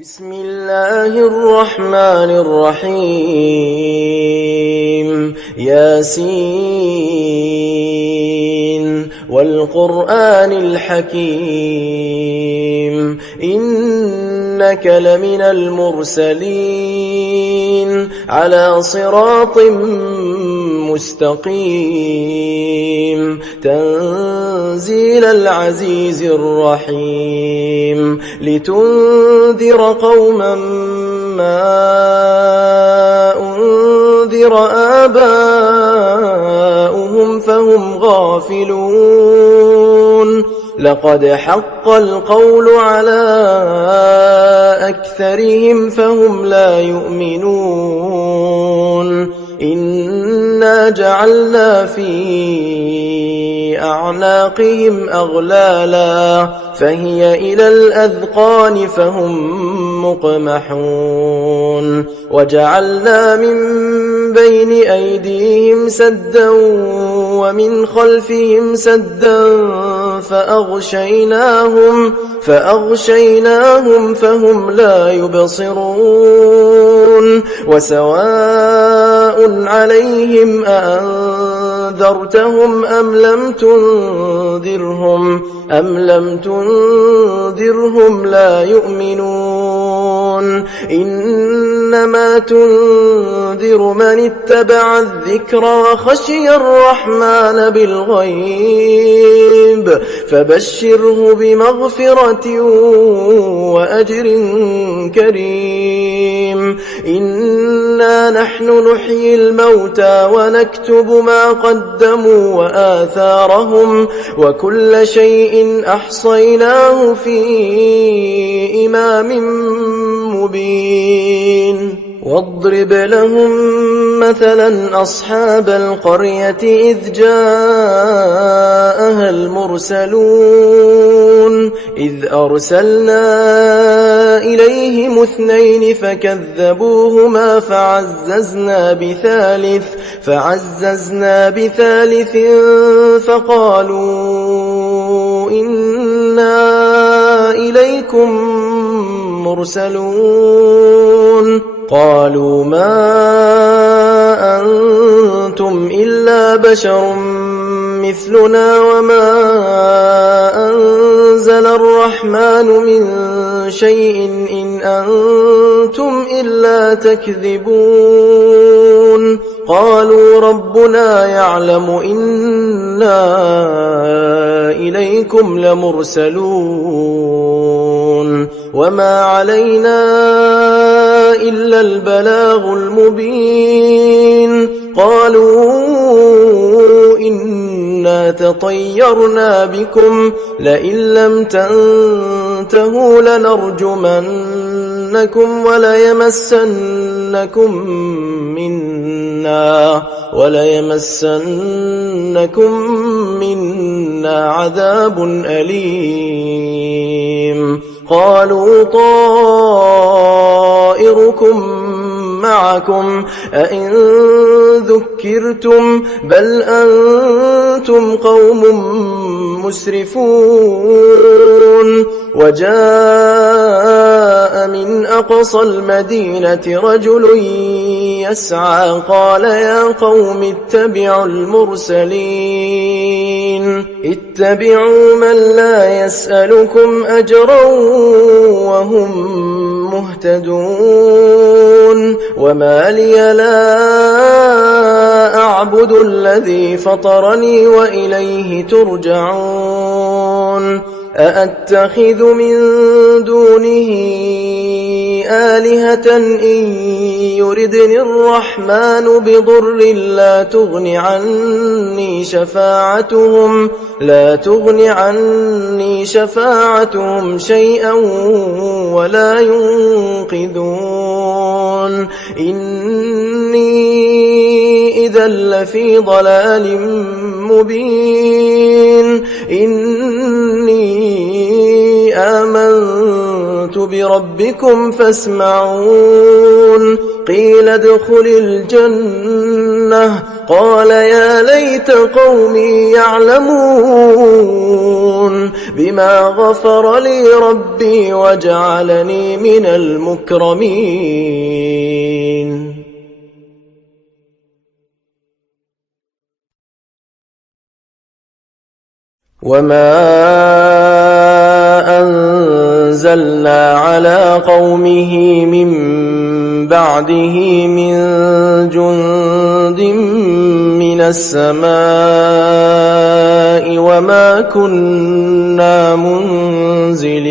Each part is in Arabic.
بسم الله الرحمن الرحيم ياسين والقرآن الحكيم إنك لمن المرسلين على صراط مستقيم تنزيل العزيز الرحيم لتنذر قوما ما أنذر آباؤهم فهم غافلون لقد حق القول على أكثرهم فهم لا يؤمنون إنا جعلنا في أعناقهم أغلالا فهي إلى الأذقان فهم مقمحون وجعلنا من بين أيديهم سدا ومن خلفهم سدا فأغشيناهم فهم لا يبصرون وسواء عليهم أأنذرتهم أم لم تنذرهم لا يؤمنون إنما تنذر من اتبع الذكر وخشي الرحمن بالغيب فبشره بمغفرة وأجر كريم إنا نحن نحيي الموتى ونكتب ما قدموا وآثارهم وكل شيء أحصيناه في إمام مبين واضرب لهم مثلا أصحاب القرية إذ جاءها المرسلون إذ أرسلنا إليهم 2 فكذبوهما فعززنا بثالث فقالوا إنا إليكم مرسلون قالوا ما أنتم إلا بشر مثلنا وما أنزل الرحمن من شيء إن أنتم إلا تكذبون قالوا ربنا يعلم إنا إليكم لمرسلون وما علينا إلا البلاغ المبين قالوا إنا تطيرنا بكم لئن لم تنتهوا لنرجمنكم وليمسنكم منا عذاب أليم قالوا طائركم معكم أئن ذكرتم بل أنتم قوم مسرفون وجاء من أقصى المدينة رجل يسعى قال يا قوم اتبعوا المرسلين اتبعوا من لا يسألكم أجرا وهم مهتدون وما لي لا أعبد الذي فطرني وإليه ترجعون أأتخذ من دونه آلهة إن يردني الرحمن بضر لا تغن عني شفاعتهم شيئا ولا ينقذون إني إذا لفي ضلال مبين إني آمنت بربكم فاسمعون قيل ادخل الجنة قال يا ليت قومي يعلمون بما غفر لي ربي وجعلني من المكرمين. وما أنزلنا على قومه من بعده من جند من السماء وما كنا منزلين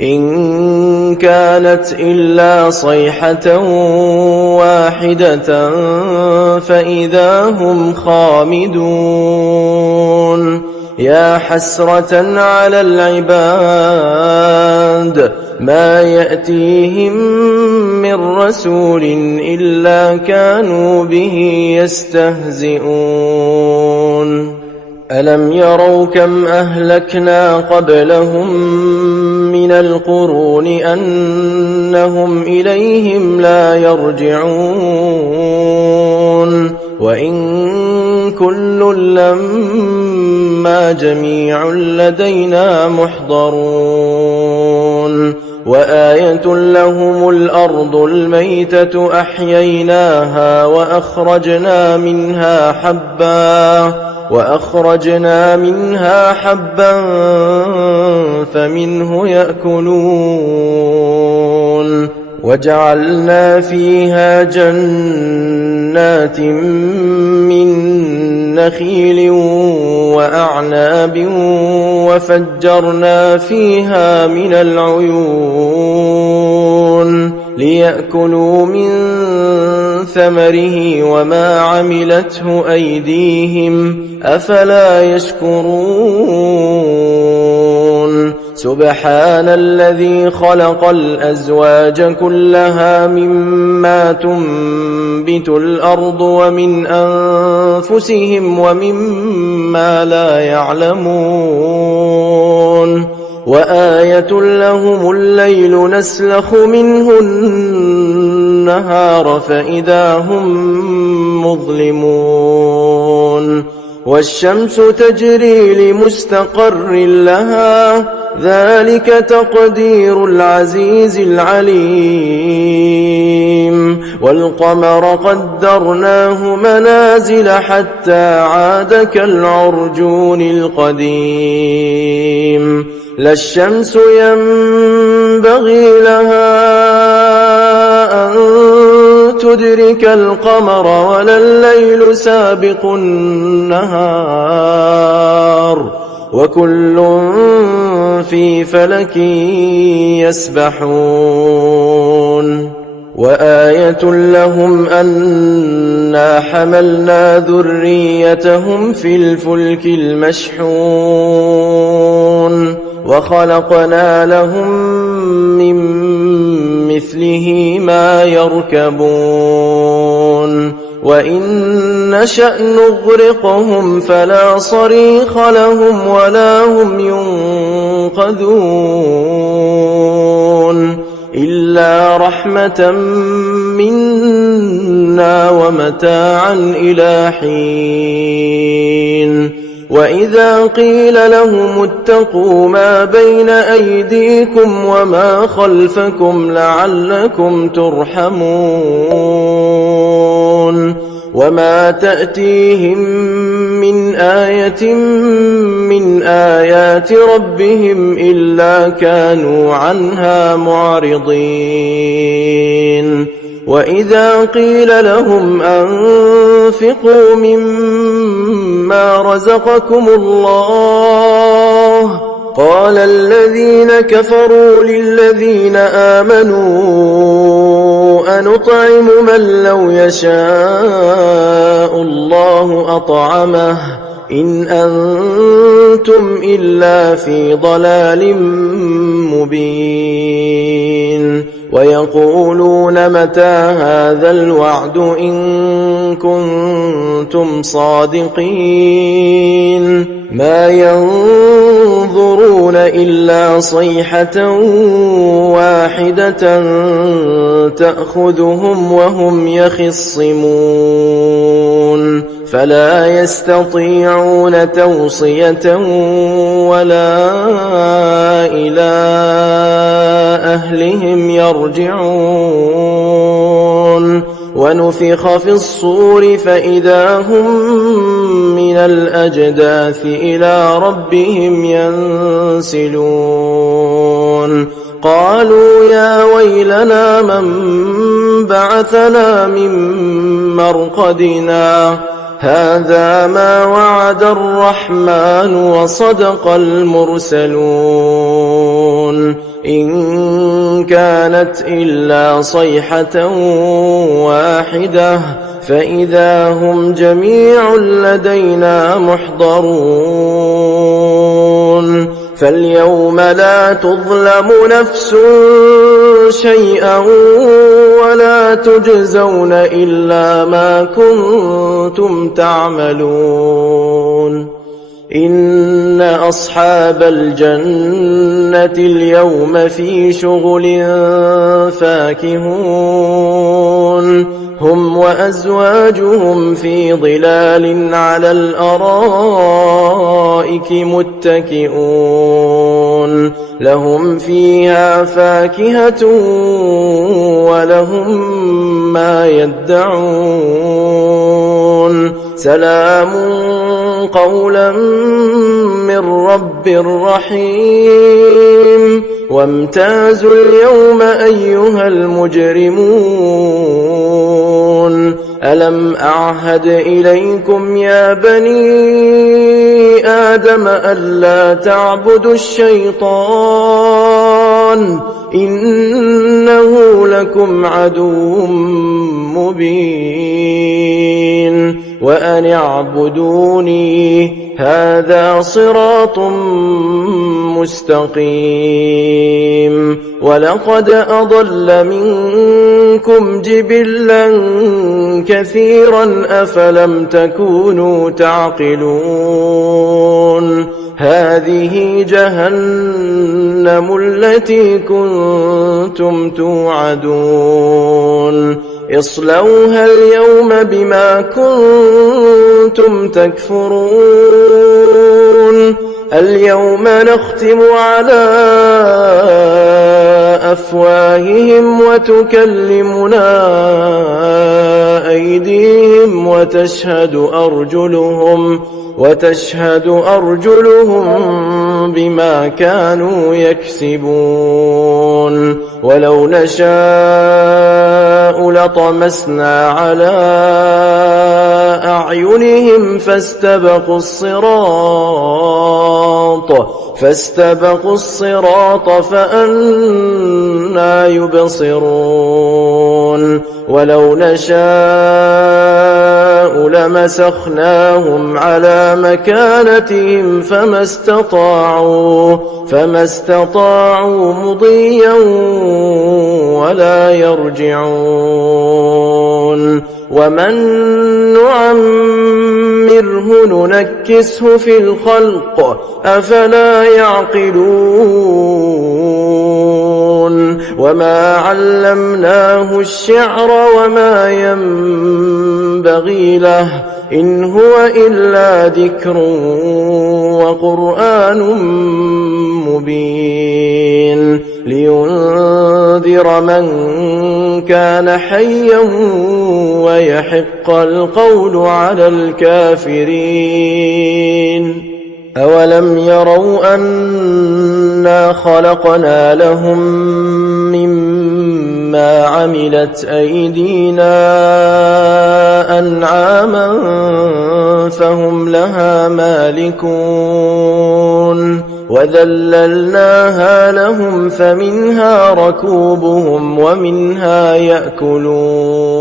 إن كانت إلا صيحة واحدة فإذا هم خامدون. يا حسرة على العباد ما يأتيهم من رسول إلا كانوا به يستهزئون. ألم يروا كم أهلكنا قبلهم من القرون أنهم إليهم لا يرجعون وإن كل لما جميع لدينا محضرون. وآية لهم الأرض الميتة أحييناها وأخرجنا منها حبا فمنه يأكلون. وجعلنا فيها جنات من نخيل وأعناب وفجرنا فيها من العيون ليأكلوا من ثمره وما عملته أيديهم أفلا يشكرون. سبحان الذي خلق الأزواج كلها مما تنبت الأرض ومن أنفسهم ومما لا يعلمون. وآية لهم الليل نسلخ منه النهار فإذا هم مظلمون. والشمس تجري لمستقر لها ذلك تقدير العزيز العليم. والقمر قدرناه منازل حتى عاد كالعرجون القديم. لا الشمس ينبغي لها أن تدرك القمر ولا الليل سابق النهار وكل في فلك يسبحون. وآية لهم أنا حملنا ذريتهم في الفلك المشحون وخلقنا لهم من مثله ما يركبون. وإن نشأ نغرقهم فلا صريخ لهم ولا هم ينقذون إلا رحمة منا ومتاعا إلى حين. وإذا قيل لهم اتقوا ما بين أيديكم وما خلفكم لعلكم ترحمون. وما تأتيهم من آية من آيات ربهم إلا كانوا عنها معرضين. وإذا قيل لهم أنفقوا مما رزقكم الله قال الذين كفروا للذين آمنوا أنطعم من لو يشاء الله أطعمه إن أنتم إلا في ضلال مبين. ويقولون متى هذا الوعد إن كنتم صادقين ما ينظرون ينظرون إلا صيحة واحدة تأخذهم وهم يخصمون فلا يستطيعون توصية ولا إلى أهلهم يرجعون ونفخ في الصور فإذا هم من الأجداث إلى ربهم ينسلون قالوا يا ويلنا من بعثنا من مرقدنا هذا ما وعد الرحمن وصدق المرسلون إن كانت إلا صيحة واحدة فإذا هم جميع لدينا محضرون فاليوم لا تظلم نفس شيئا ولا تجزون إلا ما كنتم تعملون إن أصحاب الجنة اليوم في شغل فاكهون هم وأزواجهم في ظلال على الأرائك متكئون لهم فيها فاكهة ولهم ما يدعون سلام قولا من رب رحيم وامتازوا اليوم أيها المجرمون ألم أعهد إليكم يا بني آدم ألا تعبدوا الشيطان إنه لكم عدو مبين وأن اعبدوني هذا صراط مستقيم ولقد أضل منكم جبلا كثيرا أفلم تكونوا تعقلون هذه جهنم التي كنتم توعدون اصلوها اليوم بما كنتم تكفرون اليوم نختم على أفواههم وتكلمنا أيديهم وتشهد أرجلهم بما كانوا يكسبون ولو نشاء لطمسنا على أعينهم فاستبقوا الصراط فأنى يبصرون ولو نشاء لمسخناهم على مكانتهم فما استطاعوا مضيا ولا يرجعون ومن نعمره ننكسه في الخلق أفلا يعقلون وما علمناه الشعر وما ينبغي له إن هو إلا ذكر وقرآن مبين لينذر من كان حيا ويحق القول على الكافرين أولم يروا أنا خلقنا لهم مما عملت أيدينا أنعاما فهم لها مالكون وذللناها لهم فمنها ركوبهم ومنها يأكلون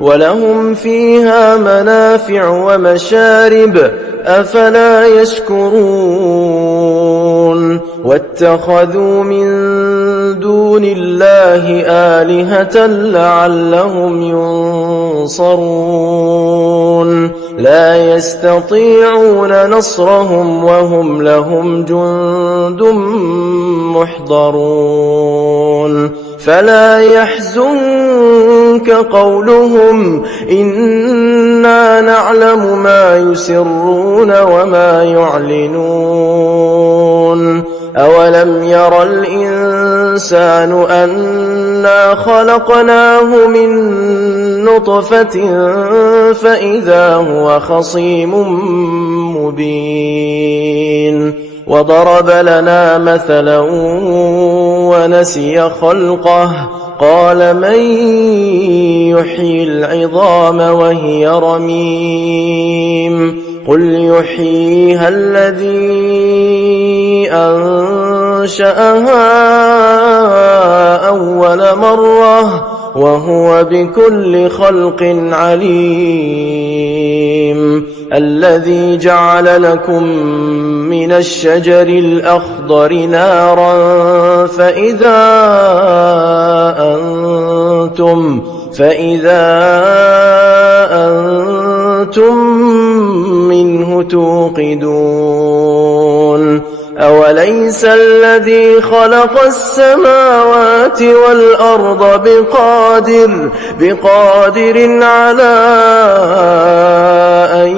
ولهم فيها منافع ومشارب أفلا يشكرون واتخذوا من دون الله آلهة لعلهم ينصرون لا يستطيعون نصرهم وهم لهم جند محضرون فلا يحزنك قولهم إنا نعلم ما يسرون وما يعلنون أولم ير الإنسان أنا خلقناه من نطفة فإذا هو خصيم مبين وضرب لنا مثلا ونسي خلقه قال من يحيي العظام وهي رميم قل يحييها الذي أنشأها أول مرة وهو بكل خلق عليم الذي جعل لكم من الشجر الأخضر نارا فإذا أنتم منه توقدون أوليس الذي خلق السماوات والأرض بقادر على أن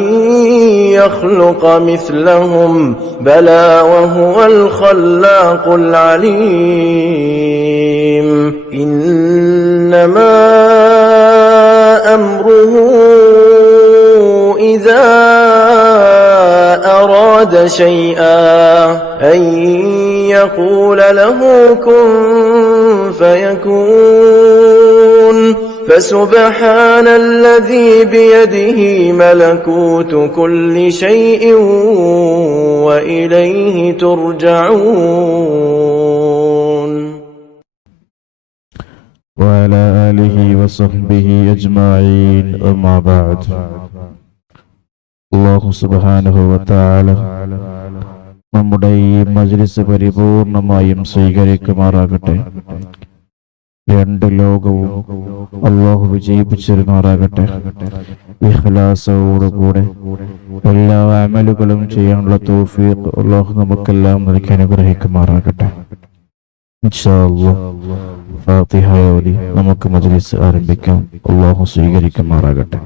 يخلق مثلهم بلى وهو الخلاق العليم إنما أمره إذا أراد شيئا أن يقول له كن فيكون فسبحان الذي بيده ملكوت كل شيء وإليه ترجعون وعلى آله وصحبه أجمعين أما بعد അല്ലാഹു സുബ്ഹാനഹു വ തആല നമ്മുടെ ഈ മജ്ലിസ് പരിപൂർണമായും സ്വീകരിക്കുമാറാകട്ടെ. രണ്ട് ലോകവും അല്ലാഹു വിജയിപ്പിച്ചിരുമാറാകട്ടെ. ഇഖ്ലാസോടുകൂടെ എല്ലാ അമലുകളും ചെയ്യാനുള്ള തൗഫീഖ് അല്ലാഹു നമുക്കെല്ലാം നൽകി അനുഗ്രഹിക്കുമാറാകട്ടെ. ഇൻഷാ അല്ലാഹ് ഫാത്തിഹ ഓതി നമുക്ക് മജ്ലിസ് ആരംഭിക്കാം. അല്ലാഹു സ്വീകരിക്കുമാറാകട്ടെ.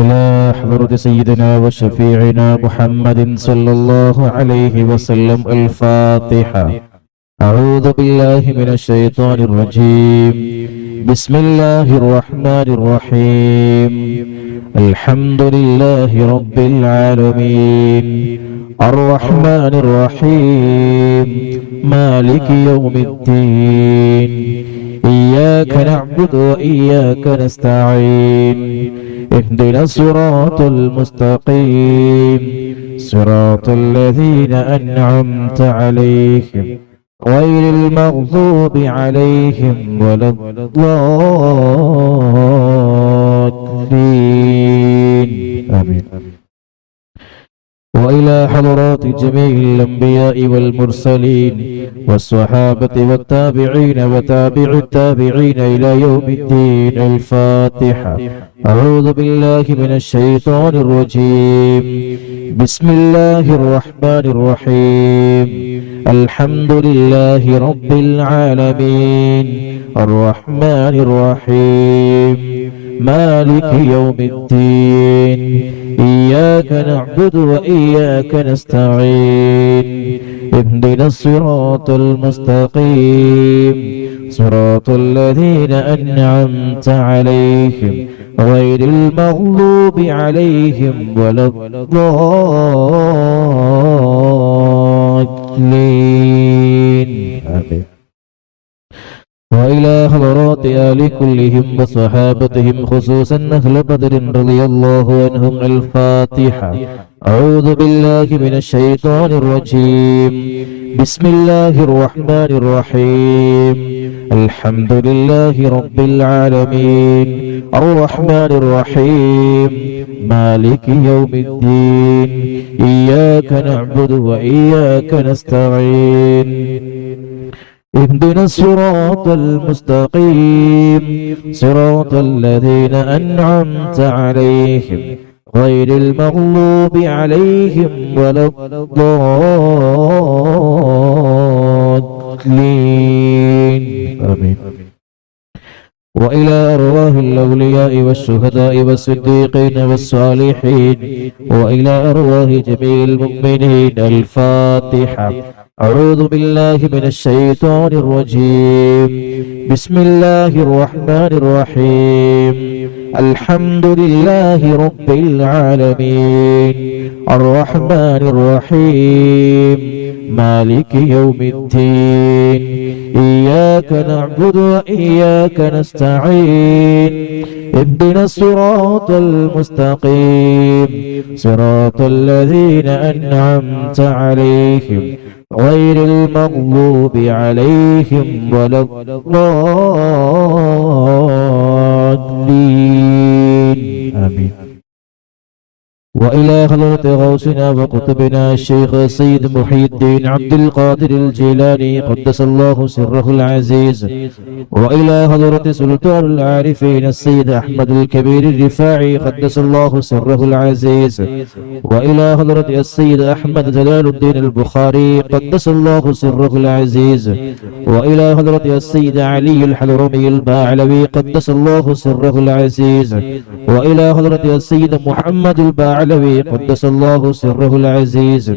إلى حضرة سيدنا وشفيعنا محمد صلى الله عليه وسلم الفاتحة. أعوذ بالله من الشيطان الرجيم. بسم الله الرحمن الرحيم. الحمد لله رب العالمين الرحمن الرحيم مالك يوم الدين إياك نعبد وإياك نستعين اهدنا الصراط المستقيم صراط الذين أنعمت عليهم غير المغضوب عليهم ولا الضالين آمين. وإلى حضرات جميع الأنبياء والمرسلين والصحابة والتابعين وتابع التابعين إلى يوم الدين الفاتحة. أعوذ بالله من الشيطان الرجيم. بسم الله الرحمن الرحيم. الحمد لله رب العالمين الرحمن الرحيم مالك يوم الدين إياك نعبد وإياك نستعين اهدنا الصراط المستقيم صراط الذين أنعمت عليهم غير المغضوب عليهم ولا الضالين آمين. وإلى حضرات آل كلهم وصحابتهم خصوصا أهل بدر رضي الله عنهم. الفاتحة. أعوذ بالله من الشيطان الرجيم. بسم الله الرحمن الرحيم. الحمد لله رب العالمين الرحمن الرحيم مالك يوم الدين إياك نعبد وإياك نستعين اهدنا الصراط المستقيم صراط الذين أنعمت عليهم غير المغلوب عليهم ولا الضالين آمين. وإلى أرواح الأولياء والشهداء والصديقين والصالحين وإلى أرواح جميع المؤمنين. الفاتحة. أعوذ بالله من الشيطان الرجيم. بسم الله الرحمن الرحيم. الحمد لله رب العالمين الرحمن الرحيم مالك يوم الدين إياك نعبد وإياك نستعين اهدنا الصراط المستقيم صراط الذين أنعمت عليهم غير المغضوب عليهم ولا الضالين آمين. وإلى حضرة غوثنا وقطبنا الشيخ السيد محي الدين عبد القادر الجيلاني قدس الله سره العزيز. وإلى حضرة سلطان العارفين السيد أحمد الكبير الرفاعي قدس الله سره العزيز. وإلى حضرة السيد أحمد جلال الدين البخاري قدس الله سره العزيز. وإلى حضرة السيد علي الحلرمي الباعلوي قدس الله سره العزيز. وإلى حضرة السيد محمد الباعلوي قدس الله سره العزيز.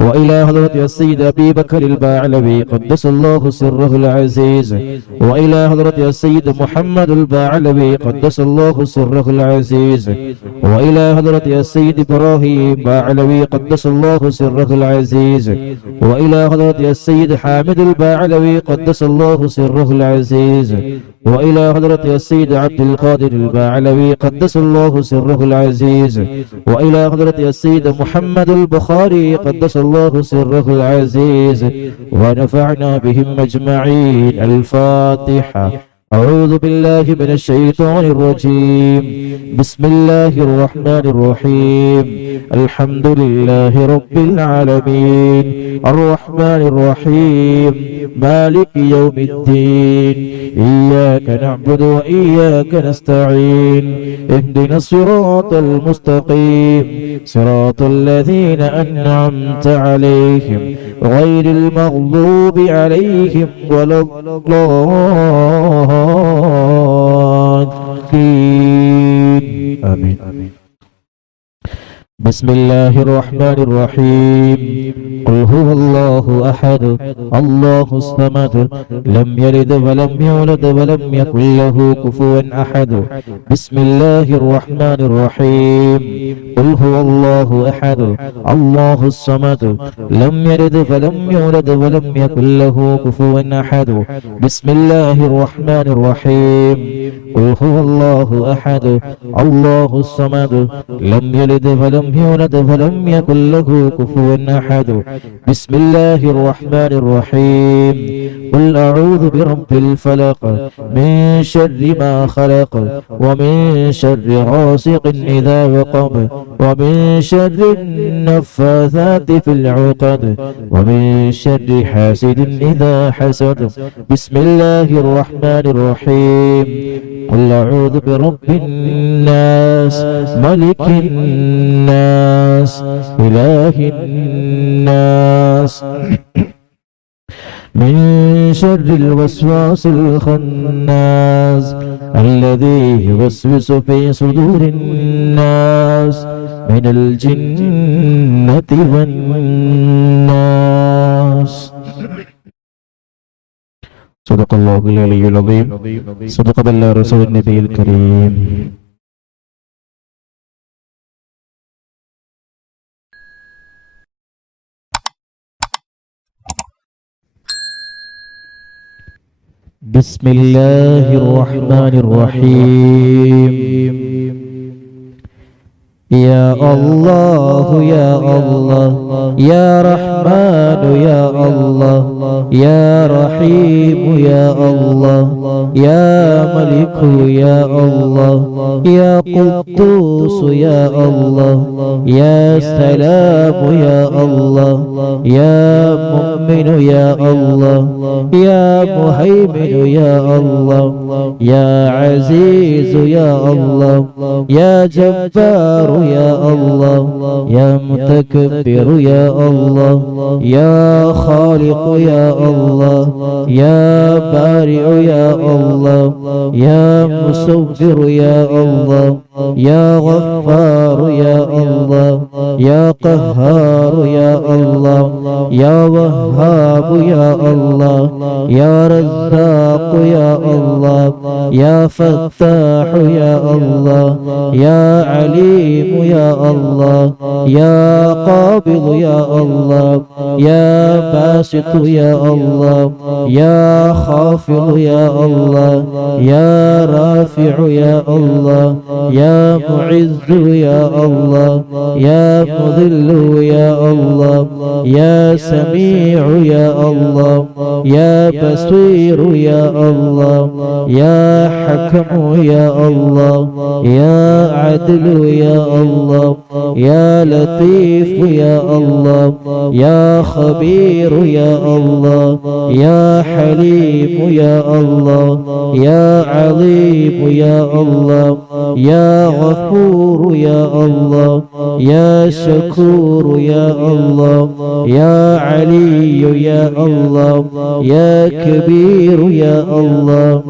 وإلى حضرة السيد أبي بكر الباعلوي قدس الله سره العزيز. وإلى حضرة السيد محمد الباعلوي قدس الله سره العزيز. وإلى حضرة السيد إبراهيم باعلوي قدس الله سره العزيز. وإلى حضرة السيد حامد الباعلوي قدس الله سره العزيز. وإلى حضرة السيد عبد القادر الباعلوي قدس الله سره العزيز. وإلى حضرة السيد محمد البخاري قدس الله سره العزيز ونفعنا بهم أجمعين. الفاتحة. أعوذ بالله من الشيطان الرجيم. بسم الله الرحمن الرحيم. الحمد لله رب العالمين الرحمن الرحيم مالك يوم الدين إياك نعبد وإياك نستعين اهدنا الصراط المستقيم صراط الذين أنعمت عليهم غير المغضوب عليهم ولا الضالين آمين. بسم الله الرحمن الرحيم. قل هو الله أحد الله الصمد لم يلد ولم يولد ولم يكن له كفوا أحد. بسم الله الرحمن الرحيم. قل هو الله أحد الله الصمد لم يلد ولم يولد ولم يكن له كفوا أحد. بسم الله الرحمن الرحيم. قل هو الله أحد الله الصمد لم يلد ولم يولد ولم يكن له كفوا أحد. بسم الله الرحمن الرحيم. قل أعوذ برب الفلق من شر ما خلق ومن شر غاسق إذا وقب ومن شر النفاثات في العقد ومن شر حاسد إذا حسد. بسم الله الرحمن الرحيم. قل أعوذ برب الناس ملك الناس إله الناس من شر الوسواس الخناس الذي يوسوس في صدور الناس من الجنة والناس. صدق الله العلي العظيم. صدق بالله رسول النبي الكريم. بسم الله الرحمن الرحيم يا الله يا الله يا رحمن يا الله يا رحيم يا الله يا ملك يا الله يا قدوس يا الله يا سلام يا الله يا مؤمن يا الله يا مهيمن يا الله يا عزيز يا الله يا جبار يا الله يا متكبر يا الله يا خالق يا الله يا بارئ يا الله يا مصور يا الله يا غفار يا الله يا قهار يا الله يا وهاب يا الله يا رزاق يا الله يا فتاح يا الله يا عليم يا الله يا قابض يا الله يا باسط يا الله يا خافض يا الله يا رافع يا الله يا معز يا الله يا مذل يا الله يا سميع يا الله يا بصير يا الله يا حكم يا الله يا عدل يا الله يا لطيف يا الله يا خبير يا الله يا حليم يا الله يا عظيم يا الله يا غفور يا الله يا شكور يا الله يا علي يا الله يا كبير يا الله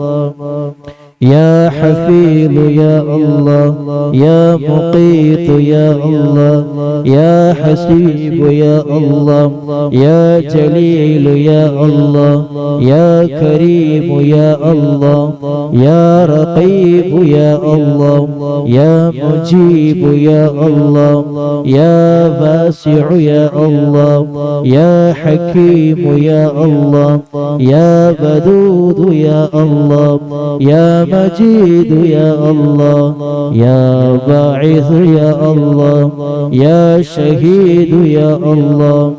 يا حفيظ يا الله يا مقيت يا الله يا حسيب يا الله يا جليل يا الله يا كريم يا الله يا رقيب يا الله يا مجيب يا الله يا واسع يا الله يا حكيم يا الله يا ودود يا الله يا مجيد يا الله يا باعث يا الله يا شهيد يا الله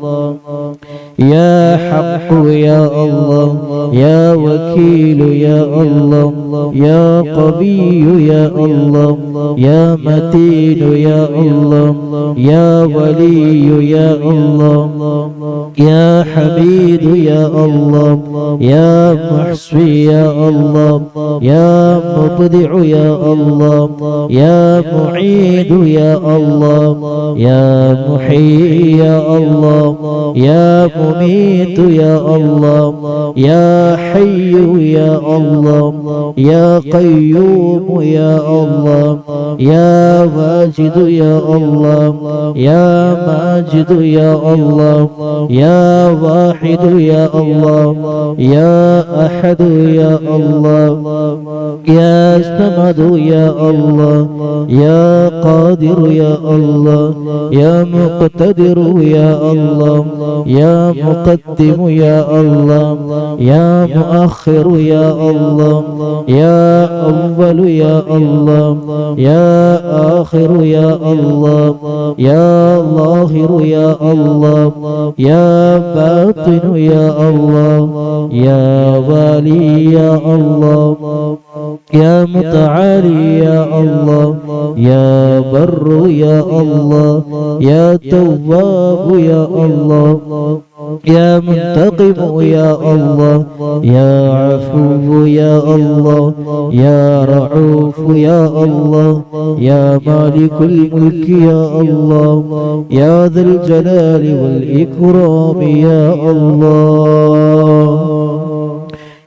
يا حق يا الله يا وكيل يا الله يا قوي يا الله يا متين يا الله يا ولي يا الله يا حميد يا الله يا محصي يا الله يا مبدع يا الله يا معيد يا الله يا محيي يا الله يا مميت يا الله يا حي يا الله يا قيوم يا الله يا واجد يا الله يا ماجد يا الله يا واحد يا الله يا أحد يا الله يا صمد يا الله يا قادر يا الله يا مقتدر يا الله يا مقدم يا الله يا مؤخر يا الله يا أول يا الله يا آخر يا الله يا ظاهر يا الله يا باطن يا الله يا والي يا الله يا متعالي يا الله يا بر يا الله يا تواب يا الله يا منتقم يا الله يا عفو يا الله يا رعوف يا الله يا مالك الملك يا الله يا ذا الجلال والإكرام يا الله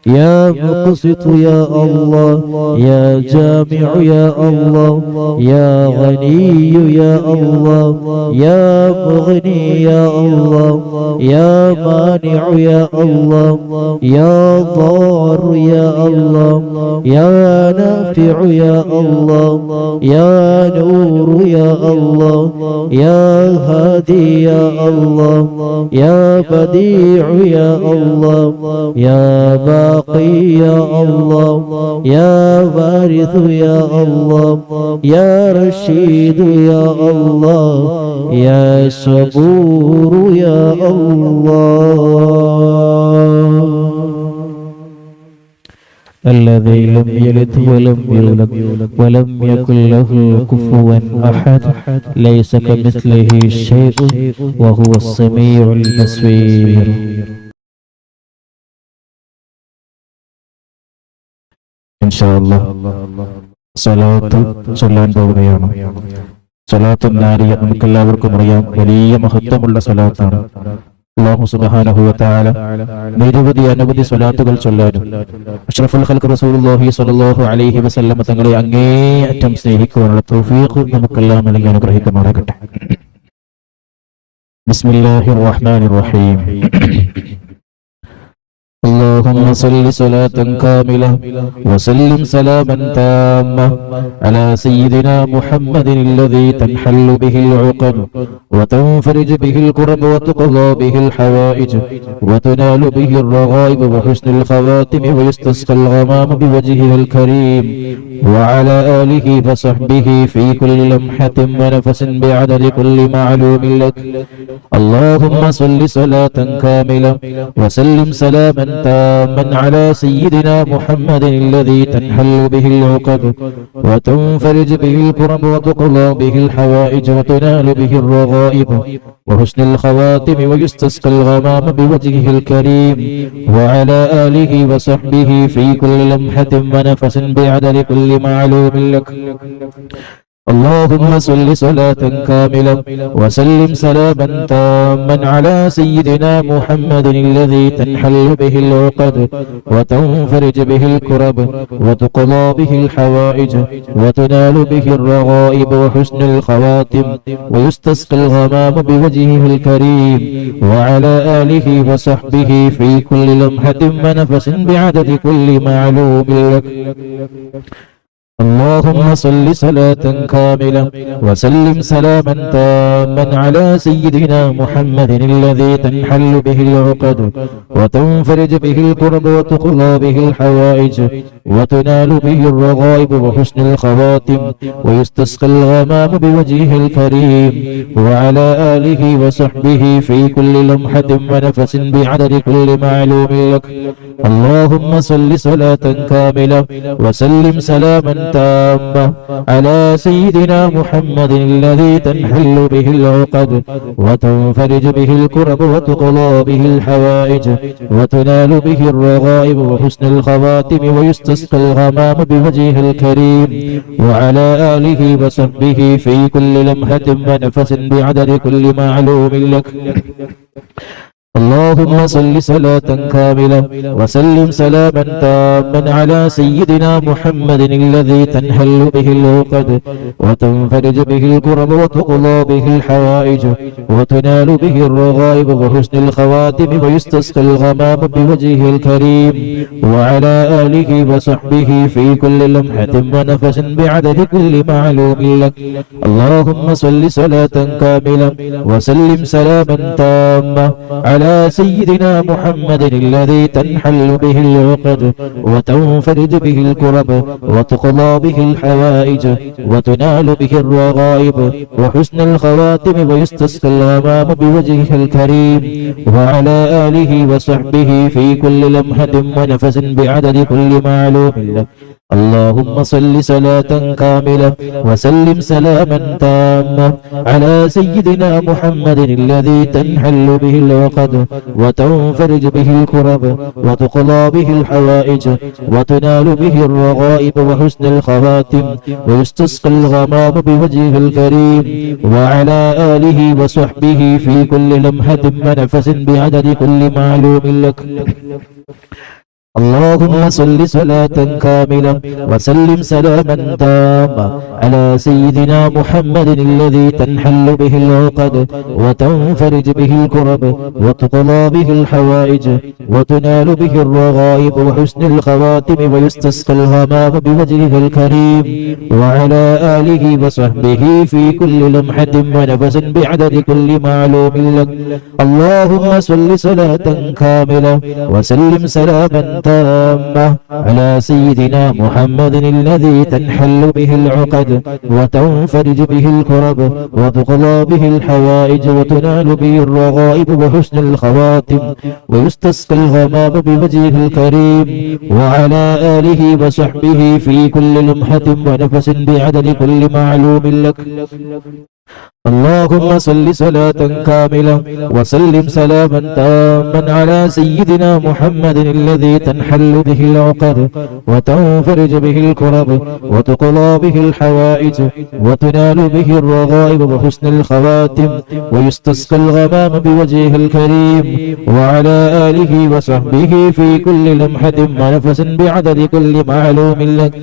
يا مقسط يا الله يا جامع يا الله يا غني يا الله يا مغني يا الله يا مانع يا الله يا ضار يا الله يا نافع يا الله يا نور يا الله يا هادي يا الله يا بديع يا الله يا باقي يا الله يا وارث يا الله يا رشيد يا الله يا صبور يا الله الذي لم يلد ولم يولد ولم يكن له كفوا أحد ليس كمثله شيء وهو السميع البصير. إن شاء الله സ്വലാത്ത് ചൊല്ലാൻ പോവുകയാണ്. സ്വലാത്തുൻ നാരിയ നമുക്കെല്ലാവർക്കും അറിയാം, വലിയ മഹത്വമുള്ള സ്വലാത്താണ്. അല്ലാഹു സുബ്ഹാനഹു വ തആല നിരവധി അനവധി സ്വലാത്തുകൾ ചൊല്ലാനും അഷ്റഫുൽ ഖൽഖ് റസൂലുള്ളാഹി സ്വല്ലല്ലാഹു അലൈഹി വസല്ലം തങ്ങളെ അങ്ങേയറ്റം സ്നേഹിക്കുവാനുള്ള തൗഫീഖ് നമുക്കെല്ലാം നൽകി അനുഗ്രഹിക്കുമാറാകട്ടെ. ബിസ്മില്ലാഹിർ റഹ്മാനിർ റഹീം. اللهم صل صلاة كاملة وسلم سلاما تاما على سيدنا محمد الذي تنحل به العقد وتنفرج به الكرب وتقضى به الحوائج وتنال به الرغائب وحسن الخواتم ويستسقى الغمام بوجهه الكريم وعلى آله وصحبه في كل لمحة ونفس بعدد كل معلوم لك. اللهم صل صلاة كاملة وسلم سلاما تاما على سيدنا محمد الذي تنحل به العقد وتنفرج به الكرب وتقضى به الحوائج وتنال به الرغائب وحسن الخواتم ويستسقى الغمام بوجهه الكريم وعلى آله وصحبه في كل لمحة ونفس بعدد كل معلوم لك. اللهم صل صلاة كاملة وسلم سلاما تاما على سيدنا محمد الذي تنحل به العقد وتنفرج به الكرب وتقضى به الحوائج وتنال به الرغائب وحسن الخواتم ويستسقى الغمام بوجهه الكريم وعلى آله وصحبه في كل لمحة ونفس بعدد كل معلوم لك. اللهم صل صلاة كاملة وسلم سلاما تاما على سيدنا محمد الذي تنحل به العقد وتنفرج به الكرب وتقضى به الحوائج وتنال به الرغائب وحسن الخواتم ويستسقى الغمام بوجهه الكريم وعلى آله وصحبه في كل لمحة ونفس بعدد كل معلوم لك. اللهم صل صلاة كاملة وسلم سلاما تاما على سيدنا محمد الذي تنحل به العقد وتنفرج به الكرب وتقضى به الحوائج وتنال به الرغائب وحسن الخواتم ويستسقى الغمام بوجهه الكريم وعلى آله وصحبه في كل لمحة ونفس بعدد كل معلوم لك. اللهم صل صلاة كاملة وسلم سلاما تاما على سيدنا محمد الذي تنحل به العقد وتنفرج به الكرب وتقضى به الحوائج وتنال به الرغائب وحسن الخواتم ويستسقى الغمام بوجهه الكريم وعلى آله وصحبه في كل لمحة ونفس بعدد كل معلوم لك. اللهم صل صلاة كاملة وسلم سلاما تاما على سيدنا محمد الذي تنحل به العقد وتنفرج به الكرب وتقضى به الحوائج وتنال به الرغائب وحسن الخواتم ويستسقى الغمام بوجهه الكريم وعلى آله وصحبه في كل لمحة ونفس بعدد كل معلوم لك. اللهم صل صلاة كاملة وسلم سلاما تاما على سيدنا محمد الذي تنحل به العقد وتنفرج به الكرب وتقضى به الحوائج وتنال به الرغائب وحسن الخواتم ويستسقى الغمام بوجهه الكريم وعلى آله وصحبه في كل لمحة ونفس بعدد كل معلوم لك. اللهم صل صلاة كاملة وسلم سلاما تاما على سيدنا محمد الذي تنحل به العقد وتنفرج به الكرب وتقضى به الحوائج وتنال به الرغائب وحسن الخواتم ويستسقى الغمام بوجهه الكريم وعلى آله وصحبه في كل لمحة ونفس بعدد كل معلوم لك. اللهم صل صلاة كاملة وسلم سلاما تامة على سيدنا محمد الذي تنحل به العقد وتنفرج به الكرب وتقضى به الحوائج وتنال به الرغائب وحسن الخواتم ويستسقى الغمام بوجهه الكريم وعلى آله وصحبه في كل لمحة ونفس بعدد كل معلوم لك. اللهم صل صلاة كاملة وسلم سلاما تاما على سيدنا محمد الذي تنحل به العقد وتنفرج به الكرب وتقضى به الحوائج وتنال به الرغائب وحسن الخواتم ويستسقى الغمام بوجهه الكريم وعلى آله وصحبه في كل لمحة ونفس بعدد كل معلوم لك.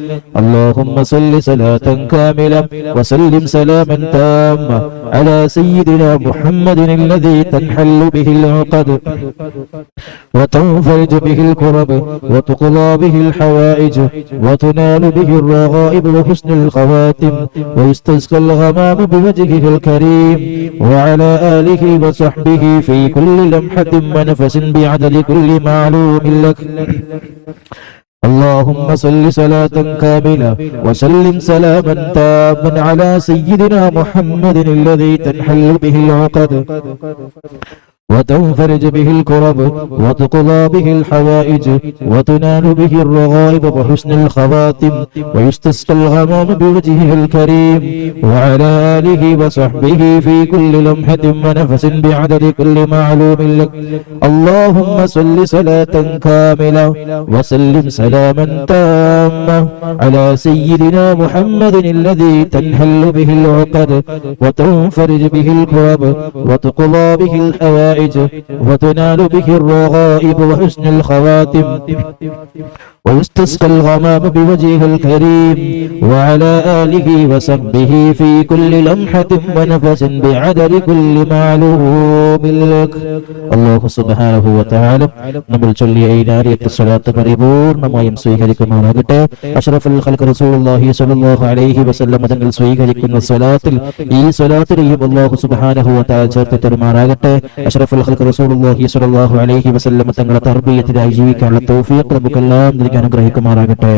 اللهم صل صلاة كاملة وسلم سلاما تاما على سيدنا محمد الذي تنحل به العقد وتنفرج به الكرب وتقضى به الحوائج وتنال به الرغائب وحسن الخواتم ويستسقى الغمام بوجهه الكريم وعلى آله وصحبه في كل لمحة ونفس بعدد كل معلوم لك. اللهم صل صلاة كاملة وسلم سلاما تاما على سيدنا محمد الذي تنحل به العقد وتنفرج به الكرب وتقضى به الحوائج وتنال به الرغائب وحسن الخواتم ويستسقى الغمام بوجهه الكريم وعلى آله وصحبه في كل لمحة ونفس بعدد كل معلوم لك. اللهم صل صلاة كاملة وسلم سلاما تاما على سيدنا محمد الذي تنحل به العقد وتنفرج به الكرب وتقضى به الحوائج وتنال به الرغائب وحسن الخواتم ويستسقى الغمام بوجهه الكريم وعلى آله وصحبه في كل لمحة ونفس بعدد كل معلوم لك. الله سبحانه وتعالى നമ്മൾ ചൊല്ലിയ ഈ നാരിയത്ത് സ്വലാത്ത് പരിപൂർണമായും സ്വീകരിക്കുമാറാകട്ടെ. അഷ്റഫുൽ ഖൽഖ് റസൂലുള്ളാഹി സ്വല്ലല്ലാഹു അലൈഹി വസല്ലം തങ്ങൾ സ്വീകരിക്കുന്ന സ്വലാത്തിൽ ഈ സ്വലാത്തിനെയും അല്ലാഹു സുബ്ഹാനഹു വ തആല ചേർത്ത് തരുമാറാകട്ടെ. അഷ്റഫുൽ ഖൽഖ് റസൂലുള്ളാഹി സ്വല്ലല്ലാഹു അലൈഹി വസല്ലം തങ്ങളുടെ തർബിയത്തിനായി ജീവിക്കാനുള്ള തൗഫീഖ് നമുക്കെല്ലാം അനുഗ്രഹിക്കുമാറാകട്ടെ.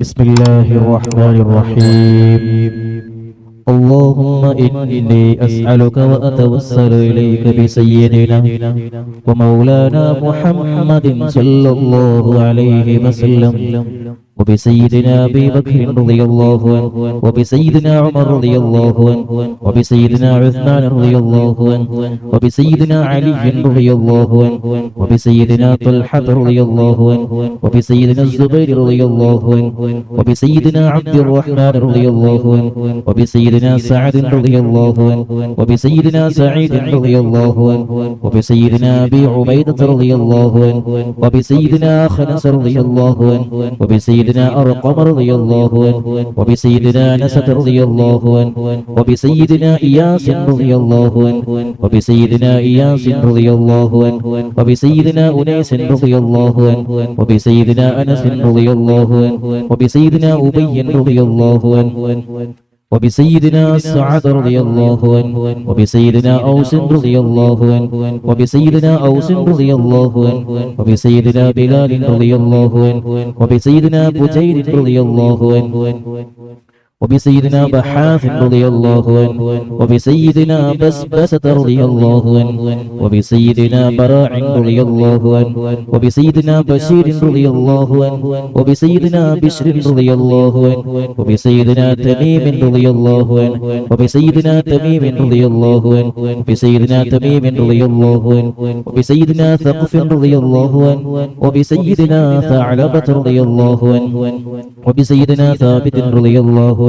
ബിസ്മില്ലാഹിർ റഹ്മാനിർ റഹീം. اللهم إني أسألك وأتوسل إليك بسيدنا ومولانا محمد صلى الله عليه وسلم وبسيدنا أبي بكر رضي الله عنه وبسيدنا عمر رضي الله عنه وبسيدنا عثمان رضي الله عنه وبسيدنا علي رضي الله عنه وبسيدنا طلحة رضي الله عنه وبسيدنا الزبير رضي الله عنه وبسيدنا عبد الرحمن رضي الله عنه وبسيدنا سعد رضي الله عنه وبسيدنا سعيد رضي الله عنه وبسيدنا أبي عبيدة رضي الله عنه وبسيدنا خنس رضي الله عنه وبسيدنا أرقم رضي الله عنه وبسيدنا نسد رضي الله عنه وبسيدنا إياس رضي الله عنه وبسيدنا إياس رضي الله عنه وبسيدنا أنيس رضي الله عنه وبسيدنا أنس رضي الله عنه وبسيدنا أبي رضي الله عنه وبسيدنا سعد رضي الله عنه وبسيدنا أوس رضي الله عنه وبسيدنا أوس رضي الله عنه وبسيدنا بلال رضي الله عنه وبسيدنا بجير رضي الله عنه وبسيدنا بحاث رضي الله عنه وبسيدنا بسبسة رضي الله عنه وبسيدنا براع رضي الله عنه وبسيدنا بشير رضي الله عنه وبسيدنا بشر رضي الله عنه وبسيدنا تميم رضي الله عنه وبسيدنا تميم رضي الله عنه وبسيدنا تميم رضي الله عنه وبسيدنا ثقف رضي الله عنه وبسيدنا ثعلبة رضي الله عنه وبسيدنا ثابت رضي الله عنه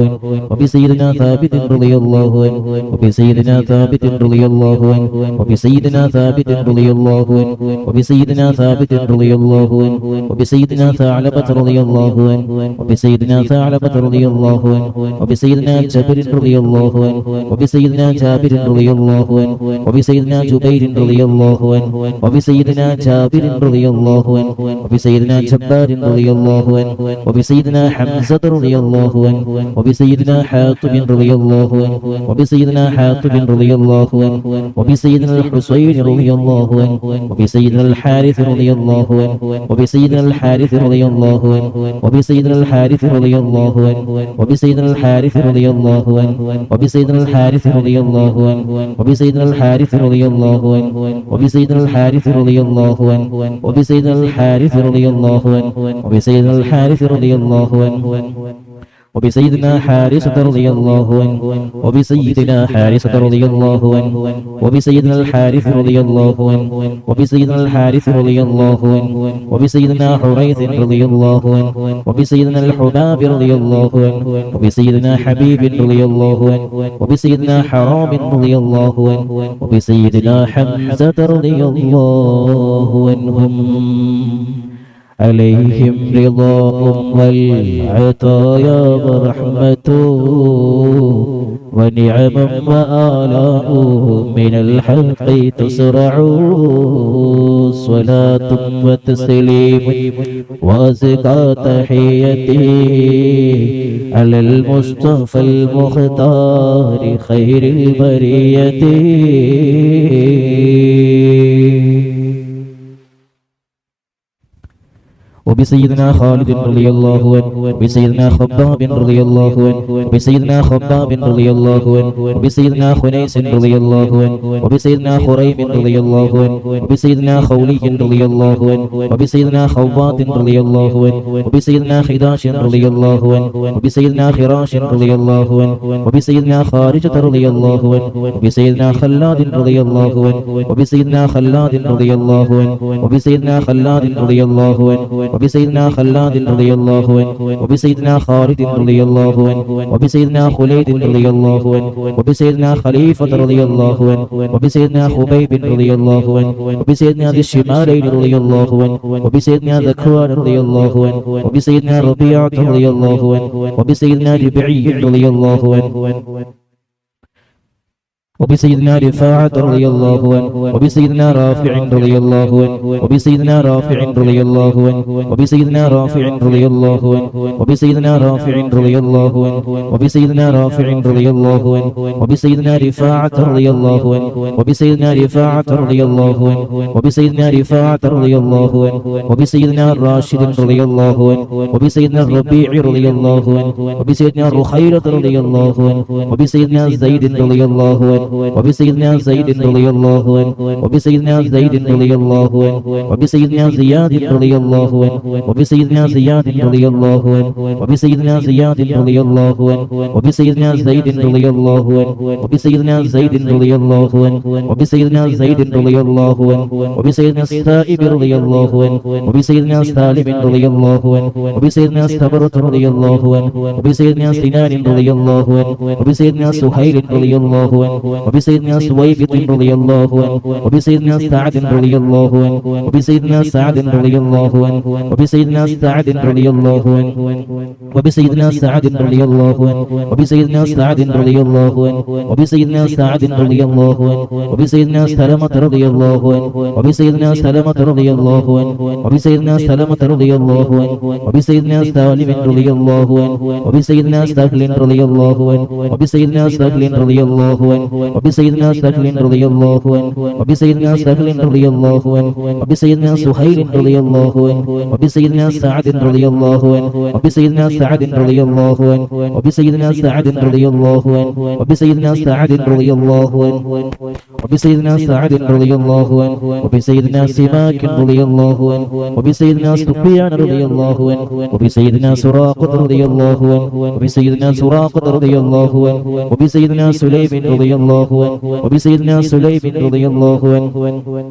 وبسيدنا ثابت رضي الله عنه وبسيدنا ثابت رضي الله عنه وبسيدنا ثابت رضي الله عنه وبسيدنا ثابت رضي الله عنه وبسيدنا ثعلبة رضي الله عنه وبسيدنا ثعلبة رضي الله عنه وبسيدنا جابر رضي الله عنه وبسيدنا جابر رضي الله عنه وبسيدنا جبير رضي الله عنه وبسيدنا جابر رضي الله عنه وبسيدنا جبار رضي الله عنه وبسيدنا حمزة رضي الله عنه وبسيدنا حاتم رضي الله عنه وبسيدنا حاتم رضي الله عنه وبسيدنا الحسين رضي الله عنه وبسيدنا الحارث رضي الله عنه وبسيدنا الحارث رضي الله عنه وبسيدنا الحارث رضي الله عنه وبسيدنا الحارث رضي الله عنه وبسيدنا الحارث رضي الله عنه وبسيدنا الحارث رضي الله عنه وبسيدنا الحارث رضي الله عنه وبسيدنا الحارث رضي الله عنه وبسيدنا الحارث رضي الله عنه وبسيدنا حارثة رضي الله عنه وبسيدنا حارثة رضي الله عنه وبسيدنا الحارث رضي الله عنه وبسيدنا الحارث رضي الله عنه وبسيدنا حريث رضي الله عنه وبسيدنا الحباب رضي الله عنه وبسيدنا حبيب رضي الله عنه وبسيدنا حرام رضي الله عنه وبسيدنا حمزة رضي الله عنهم عليهم رضاهم والعطايا ورحمة ونعما وآلاء من الحق تسرع صلاة وتسليم وأزكى تحيتي على المصطفى المختار خير البرية وبسيدنا خالد رضي الله عنه وبسيدنا خباب رضي الله عنه وبسيدنا خباب رضي الله عنه وبسيدنا خنيس رضي الله عنه وبسيدنا خريم رضي الله عنه وبسيدنا خولي رضي الله عنه وبسيدنا خوات رضي الله عنه وبسيدنا خداش رضي الله عنه وبسيدنا خراش رضي الله عنه وبسيدنا خارجة رضي الله عنه وبسيدنا خلاد رضي الله عنه وبسيدنا خلاد رضي الله عنه وبسيدنا خلاد رضي الله عنه وبسيدنا خلاد رضي الله عنه وبسيدنا خالد رضي الله عنه وبسيدنا خليد رضي الله عنه وبسيدنا خليفة رضي الله عنه وبسيدنا خبيب رضي الله عنه وبسيدنا ذي الشمالين رضي الله عنه وبسيدنا ذكوان رضي الله عنه وبسيدنا ربيعة رضي الله عنه وبسيدنا ربعي رضي الله عنه وبسيدنا رفاعة رضي الله عنه وبسيدنا رافع رضي الله عنه وبسيدنا رافع رضي الله عنه وبسيدنا رافع رضي الله عنه وبسيدنا رافع رضي الله عنه وبسيدنا رافع رضي الله عنه وبسيدنا رفاعة رضي الله عنه وبسيدنا رفاعة رضي الله عنه وبسيدنا رفاعة رضي الله عنه وبسيدنا راشد رضي الله عنه وبسيدنا الربيع رضي الله عنه وبسيدنا رخيرة رضي الله عنه وبسيدنا زيد رضي الله عنه وبسيدنا زيد رضي الله عنه وبسيدنا زيد رضي الله عنه وبسيدنا زياد رضي الله عنه وبسيدنا زياد رضي الله عنه وبسيدنا زياد رضي الله عنه وبسيدنا زيد رضي الله عنه وبسيدنا زيد رضي الله عنه وبسيدنا زيد رضي الله عنه وبسيدنا السائب رضي الله عنه وبسيدنا سالم رضي الله عنه وبسيدنا استبرة رضي الله عنه وبسيدنا سنان رضي الله عنه وبسيدنا سهيل رضي الله عنه وبسيدنا سويبط رضي الله عنه وبسيدنا سعد رضي الله عنه وبسيدنا سعد رضي الله عنه وبسيدنا سعد رضي الله عنه وبسيدنا سعد رضي الله عنه وبسيدنا سعد رضي الله عنه وبسيدنا سعد رضي الله عنه وبسيدنا سلمة رضي الله عنه وبسيدنا سلمة رضي الله عنه وبسيدنا سلمة رضي الله عنه وبسيدنا سالم رضي الله عنه وبسيدنا سهل رضي الله عنه وبسيدنا سهل رضي الله عنه وبسيدنا سهل رضي الله عنه وبسيدنا سهل رضي الله عنه وبسيدنا سهيل رضي الله عنه وبسيدنا سعد رضي الله عنه وبسيدنا سعد رضي الله عنه وبسيدنا سعد رضي الله عنه وبسيدنا سعد رضي الله عنه وبسيدنا سعد رضي الله عنه وبسيدنا سماك رضي الله عنه وبسيدنا سفيان رضي الله عنه وبسيدنا سراقة رضي الله عنه وبسيدنا سراقة رضي الله عنه وبسيدنا سليم رضي الله عنه وبسيدنا سليم رضي الله عنه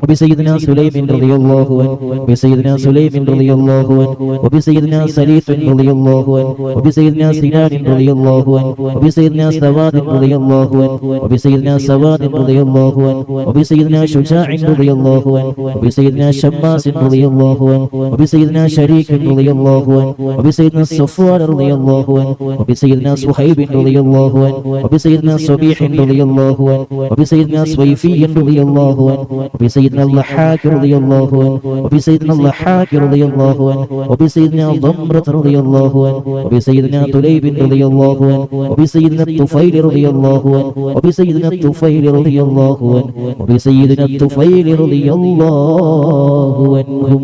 وبسيدنا سليم رضي الله عنه وبسيدنا سليم رضي الله عنه وبسيدنا سليف رضي الله عنه وبسيدنا سنان رضي الله عنه وبسيدنا سواد رضي الله عنه وبسيدنا سواد رضي الله عنه وبسيدنا شجاع رضي الله عنه وبسيدنا شماس رضي الله عنه وبسيدنا شريك رضي الله عنه وبسيدنا الصفوان رضي الله عنه وبسيدنا صهيب رضي الله عنه وبسيدنا صبيح رضي الله الله عنه وبسيدنا صويفي رضي الله عنه وبسيدنا الضحاك رضي الله عنه وبسيدنا الضحاك رضي الله عنه وبسيدنا ضمرة رضي الله عنه وبسيدنا طليب رضي الله عنه وبسيدنا الطفيل رضي الله عنه وبسيدنا الطفيل رضي الله عنه وبسيدنا الطفيل رضي الله عنهم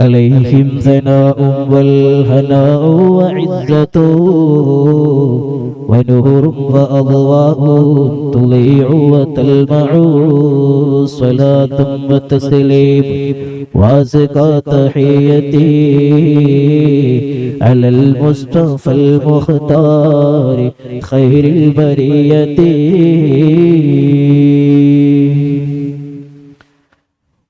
عليهم ثناء والهناء وعزة ونور وأضواء تضيع وتلمع صلاة وتسليم وأزكى تحيتي على المصطفى المختار خير البرية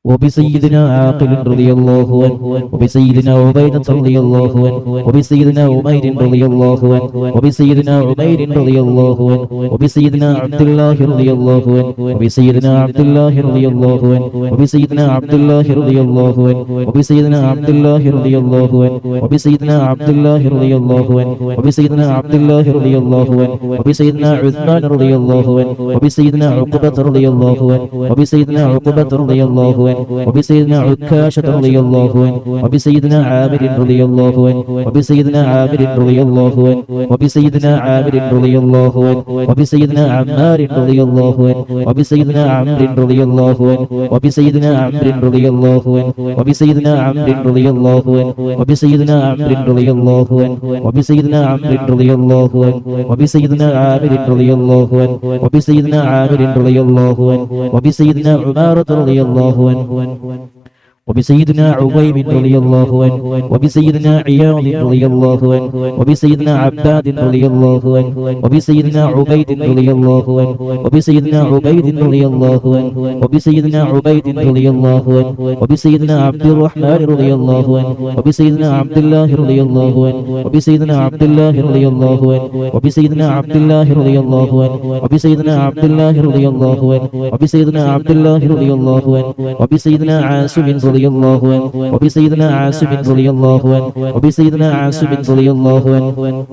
وبسيدنا عاقل رضي الله عنه وبسيدنا عبيدة رضي الله عنه وبسيدنا عمير رضي الله عنه وبسيدنا عمير رضي الله عنه وبسيدنا عبد الله رضي الله عنه وبسيدنا عبد الله رضي الله عنه وبسيدنا عبد الله رضي الله عنه وبسيدنا عبد الله رضي الله عنه وبسيدنا عبد الله رضي الله عنه وبسيدنا عبد الله رضي الله عنه وبسيدنا عثمان رضي الله عنه وبسيدنا عقبة رضي الله عنه وبسيدنا عقبة رضي الله عنه وبسيدنا عكاشة رضي الله عنه وبسيدنا عامر رضي الله عنه وبسيدنا عامر رضي الله عنه وبسيدنا عامر رضي الله عنه وبسيدنا عمار رضي الله عنه وبسيدنا عمرو رضي الله عنه وبسيدنا عمرو رضي الله عنه وبسيدنا عمرو رضي الله عنه وبسيدنا عمرو رضي الله عنه وبسيدنا عمرو رضي الله عنه وبسيدنا عامر رضي الله عنه وبسيدنا عامر رضي الله عنه وبسيدنا عمارة رضي الله عنه وبسيدنا عبيب رضي الله عنه وبسيدنا عياض رضي الله عنه وبسيدنا عباد رضي الله عنه وبسيدنا عبيد رضي الله عنه وبسيدنا عبيد رضي الله عنه وبسيدنا عبيد رضي الله عنه وبسيدنا عبد الرحمن رضي الله عنه وبسيدنا عبد الله رضي الله عنه وبسيدنا عبد الله رضي الله عنه وبسيدنا عبد الله رضي الله عنه وبسيدنا عبد الله رضي الله عنه وبسيدنا عبد الله رضي الله عنه وبسيدنا عاصم رضي الله عنه وبسيدنا عاصم رضي الله عنه وبسيدنا عاصم رضي الله عنه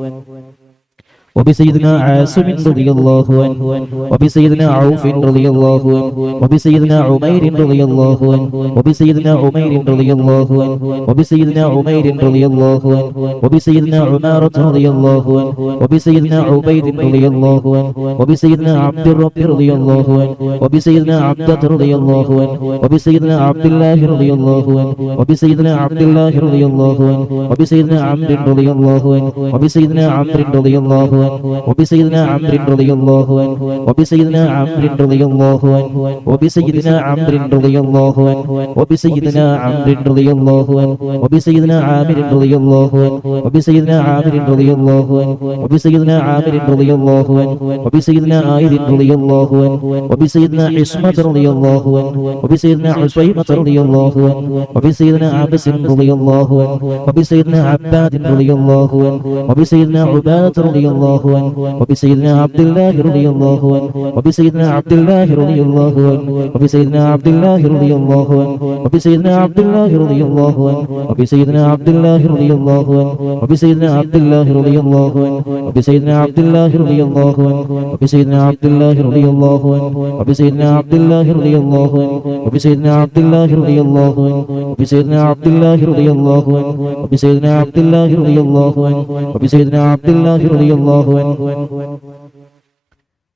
وبسيدنا عاصم رضي الله عنه وبسيدنا عوف رضي الله عنه وبسيدنا عمير رضي الله عنه وبسيدنا عمير رضي الله عنه وبسيدنا عمير رضي الله عنه وبسيدنا عمارة رضي الله عنه وبسيدنا عبيد رضي الله عنه وبسيدنا عبد الرب رضي الله عنه وبسيدنا عبدة رضي الله عنه وبسيدنا عبد الله رضي الله عنه وبسيدنا عبد الله رضي الله عنه وبسيدنا عمرو رضي الله عنه وبسيدنا عمرو رضي الله عنه وبسيدنا عمرو رضي الله عنه وبسيدنا عمرو رضي الله عنه وبسيدنا عمرو رضي الله عنه وبسيدنا عمرو رضي الله عنه وبسيدنا عامر رضي الله عنه وبسيدنا عامر رضي الله عنه وبسيدنا عامر رضي الله عنه وبسيدنا عائد رضي الله عنه وبسيدنا عصمة رضي الله عنه وبسيدنا عصيمة رضي الله عنه وبسيدنا عبس رضي الله عنه وبسيدنا عباد رضي الله عنه وبسيدنا عبادة رضي الله عنه وبسيدنا عبد الله رضي الله عنه وبسيدنا عبد الله رضي الله عنه وبسيدنا عبد الله رضي الله عنه وبسيدنا عبد الله رضي الله عنه وبسيدنا عبد الله رضي الله عنه وبسيدنا عبد الله رضي الله عنه وبسيدنا عبد الله رضي الله عنه وبسيدنا عبد الله رضي الله عنه وبسيدنا عبد الله رضي الله عنه وبسيدنا عبد الله رضي الله عنه وبسيدنا عبد الله رضي الله عنه وبسيدنا عبد الله رضي الله عنه وبسيدنا عبد الله رضي الله عنه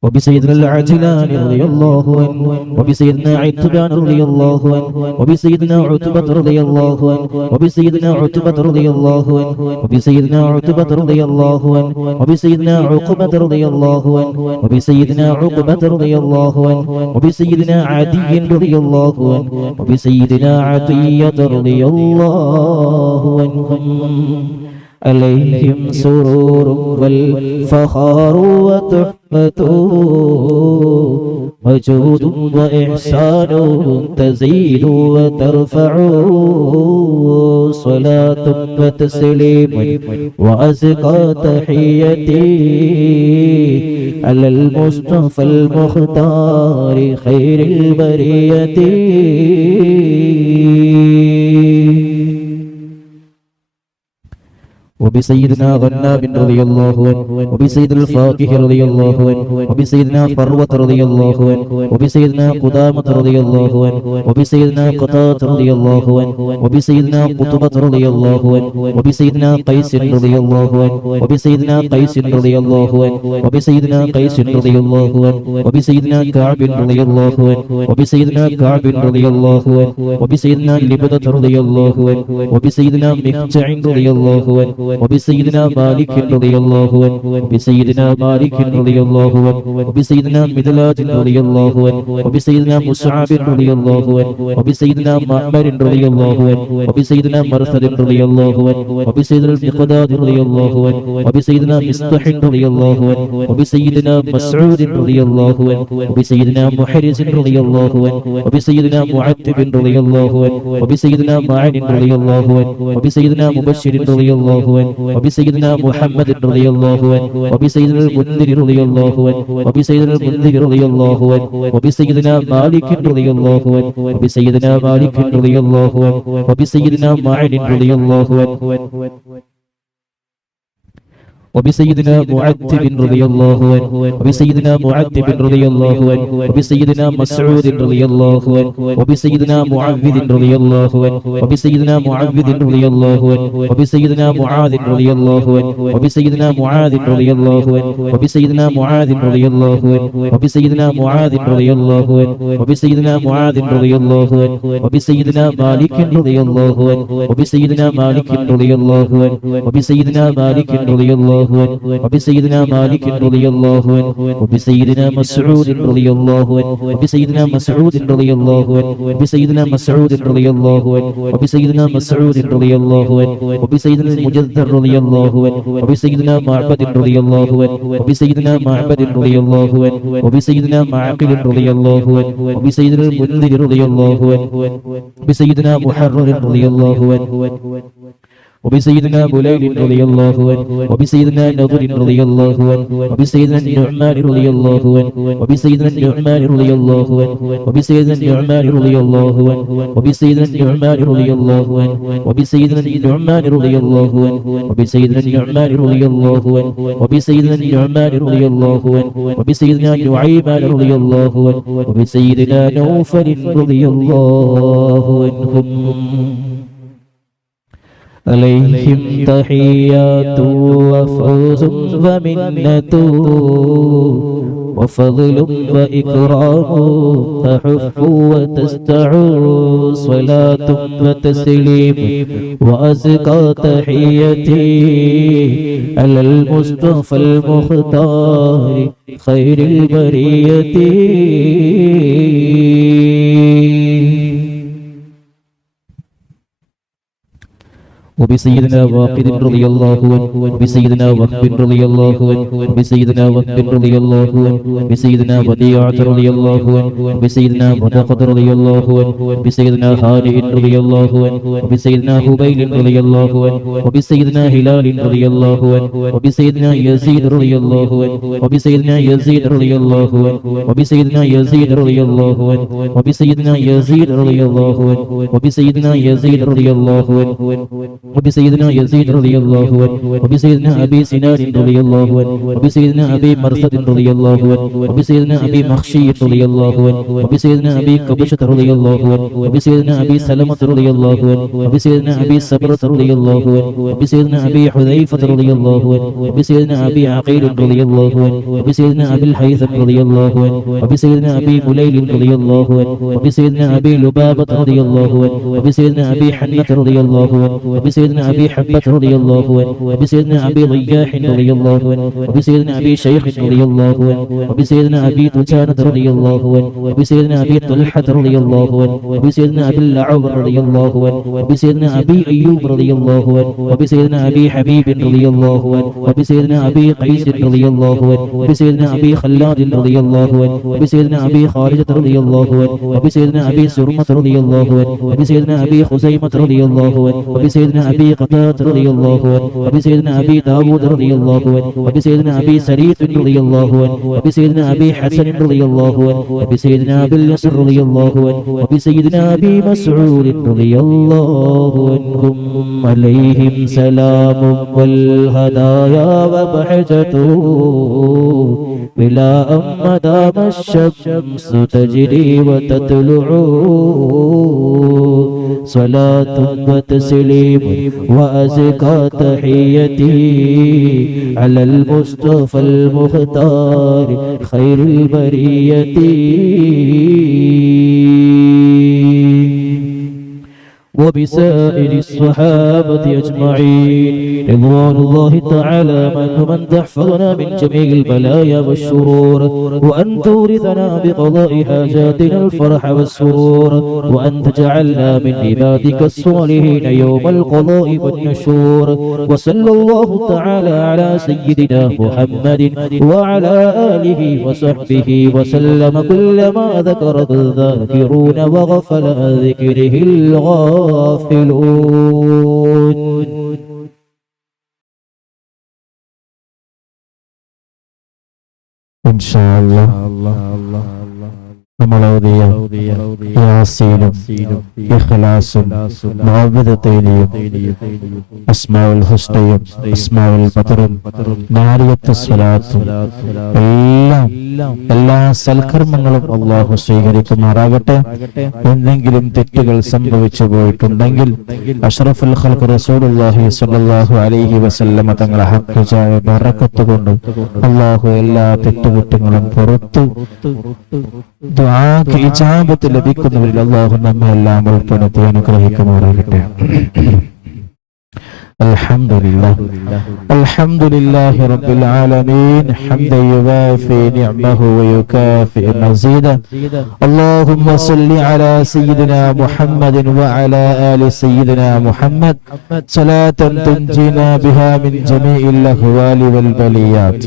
وبسيدنا العجلان رضي الله عنه وبسيدنا عتبان رضي الله عنه وبسيدنا عتبة رضي الله عنه وبسيدنا عتبة رضي الله عنه وبسيدنا عتبة رضي الله عنه وبسيدنا عقبة رضي الله عنه وبسيدنا عقبة رضي الله عنه وبسيدنا عدي رضي الله عنه وبسيدنا عطية رضي الله عنهم عليهم سرور والفخار وتحفة وجود وإحسان تزيد وترفع صلاة وتسليم وأزكى تحيتي على المصطفى المختار خير البرية وبسيدنا غنام رضي الله عنه وبسيد الفاكه رضي الله عنه وبسيدنا فروة رضي الله عنه وبسيدنا قدامة رضي الله عنه وبسيدنا قتادة رضي الله عنه وبسيدنا قطبة رضي الله عنه وبسيدنا قيس رضي الله عنه وبسيدنا قيس رضي الله عنه وبسيدنا قيس رضي الله عنه وبسيدنا كعب رضي الله عنه وبسيدنا كعب رضي الله عنه وبسيدنا لبدة رضي الله عنه وبسيدنا مقجع رضي الله عنه وبسيدنا مالك رضي الله عنه وبسيدنا مالك رضي الله عنه وبسيدنا مدلات رضي الله عنه وبسيدنا مصعب رضي الله عنه وبسيدنا معمر رضي الله عنه وبسيدنا مرثد رضي الله عنه وبسيدنا المقداد رضي الله عنه وبسيدنا مصطح رضي الله عنه وبسيدنا مسعود رضي الله عنه وبسيدنا محرز رضي الله عنه وبسيدنا معتب رضي الله عنه وبسيدنا معن رضي الله عنه وبسيدنا مبشر رضي الله عنه وبسيدنا محمد رضي الله عنه وبسيدنا المنذر رضي الله عنه وبسيدنا المنذر رضي الله عنه وبسيدنا مالك رضي الله عنه وبسيدنا مالك رضي الله عنه وبسيدنا معن رضي الله عنه وبسيدنا معتب رضي الله عنه وبسيدنا معتب رضي الله عنه وبسيدنا مسعود رضي الله عنه وبسيدنا معوذ رضي الله عنه وبسيدنا معوذ رضي الله عنه وبسيدنا معاذ رضي الله عنه وبسيدنا معاذ رضي الله عنه وبسيدنا معاذ رضي الله عنه وبسيدنا معاذ رضي الله عنه وبسيدنا معاذ رضي الله عنه وبسيدنا مالك رضي الله عنه وبسيدنا مالك رضي الله عنه وبسيدنا مالك رضي الله عنه وبسيدنا مالك رضي الله عنه وبسيدنا مسعود رضي الله عنه وبسيدنا مسعود رضي الله عنه وبسيدنا مسعود رضي الله عنه وبسيدنا مسعود رضي الله عنه وبسيدنا المجذر رضي الله عنه وبسيدنا معبد رضي الله عنه وبسيدنا معبد رضي الله عنه وبسيدنا معقل رضي الله عنه وبسيدنا المنذر رضي الله عنه وبسيدنا محرر رضي الله عنه وبسيدنا بليل رضي الله عنه وبسيدنا نضر رضي الله عنه وبسيدنا النعمان رضي الله عنه وبسيدنا النعمان رضي الله عنه وبسيدنا النعمان رضي الله عنه وبسيدنا النعمان رضي الله عنه وبسيدنا النعمان رضي الله عنه وبسيدنا النعمان رضي الله عنه وبسيدنا النعمان رضي الله عنه وبسيدنا نعيمان رضي الله عنه وبسيدنا نوفل رضي الله عنهم عليهم تحيات وفوز ومنة وفضل وإكرام تحف وتستعو صلاة وتسليم وأزكى تحيتي على المصطفى المختار خير البرية وبسيدنا واقد رضي الله عنه وبسيدنا وهب رضي الله عنه وبسيدنا وهب رضي الله عنه وبسيدنا وديعة رضي الله عنه وبسيدنا ودقة رضي الله عنه وبسيدنا هانئ رضي الله عنه وبسيدنا هبيل رضي الله عنه وبسيدنا هلال رضي الله عنه وبسيدنا يزيد رضي الله عنه وبسيدنا يزيد رضي الله عنه وبسيدنا يزيد رضي الله عنه وبسيدنا يزيد رضي الله عنه وبسيدنا يزيد رضي الله عنه وبسيدنا يزيد رضي الله عنه وبسيدنا أبي سنان رضي الله عنه وبسيدنا أبي مرثد رضي الله عنه وبسيدنا أبي مخشي رضي الله عنه وبسيدنا أبي كبشة رضي الله عنه وبسيدنا أبي سلمة رضي الله عنه وبسيدنا أبي صبرة رضي الله عنه وبسيدنا أبي حذيفة رضي الله عنه وبسيدنا أبي عقيل رضي الله عنه وبسيدنا أبي الهيثم رضي الله عنه وبسيدنا أبي مليل رضي الله عنه وبسيدنا أبي لبابة رضي الله عنه وبسيدنا أبي حنة رضي الله عنه وبسيدنا أبي حبة رضي الله عنه وبسيدنا أبي ضياح رضي الله عنه وبسيدنا أبي شيخ رضي الله عنه وبسيدنا أبي تجانة رضي الله عنه وبسيدنا أبي طلحة رضي الله عنه وبسيدنا أبي العوض رضي الله عنه وبسيدنا أبي أيوب رضي الله عنه وبسيدنا أبي حبيب رضي الله عنه وبسيدنا أبي قيس رضي الله عنه وبسيدنا أبي خلاد رضي الله عنه وبسيدنا أبي خارجة رضي الله عنه وبسيدنا أبي سرمة رضي الله عنه وبسيدنا أبي خزيمة رضي الله عنه وبسيدنا أبي قتادة رضي الله عنه وبسيدنا أبي داود رضي الله عنه وبسيدنا أبي سريد رضي الله عنه وبسيدنا أبي حسن رضي الله عنه وبسيدنا أبي اليسر رضي الله عنه وبسيدنا أبي مسعود رضي الله عنهم عليهم سلام والهدايا وبحجته بلا أن دام الشمس تجري وتطلع صلاة وتسليم وأزكى تحيتي على المصطفى المختار خير البرية وبسائر الصحابة أجمعين رضوان الله تعالى من تحفظنا من جميع البلايا والشرور وأن تورثنا بقضاء حاجاتنا الفرح والسرور وأن تجعلنا من عبادك الصالحين يوم القضاء والنشور وصلى الله تعالى على سيدنا محمد وعلى آله وصحبه وسلم كلما ذكر الذاكرون وغفل عن ذكره الغافلون إن شاء الله നമ്മളോതിയ യാസീനും ഇഖ്ലാസും മുഅവ്വിദത്തൈനിയും അസ്മാഉൽ ഹുസ്നയും അസ്മാഉൽ ബദറും നാരിയത്ത് സ്വലാത്തും എല്ലാ സൽക്കർമ്മങ്ങളും അല്ലാഹു സ്വീകരിക്കുമാറാകട്ടെ. എന്തെങ്കിലും തെറ്റുകൾ സംഭവിച്ചു പോയിട്ടുണ്ടെങ്കിൽ അഷ്റഫുൽ ഖൽഖ് റസൂലുള്ളാഹി സ്വല്ലല്ലാഹു അലൈഹി വസല്ലമ തങ്ങളുടെ ഹഖ്ഖായ ബറക്കത്ത് കൊണ്ട് അല്ലാഹു എല്ലാ തെറ്റുകുറ്റങ്ങളും പുറത്തു ദുആക്ക് ഇജാബത്ത് ലഭിക്കുന്നവരിൽ അല്ലാഹു നമ്മെ എല്ലാം ഉൾപ്പെടുത്തി അനുഗ്രഹിക്കുമാറാകട്ടെ. الحمد لله رب العالمين حمدا يوافي نعمه ويكافئ مزيدا. اللهم صل على سيدنا محمد وعلى آل سيدنا محمد صلاة تنجينا بها من جميع الأهوال والبليات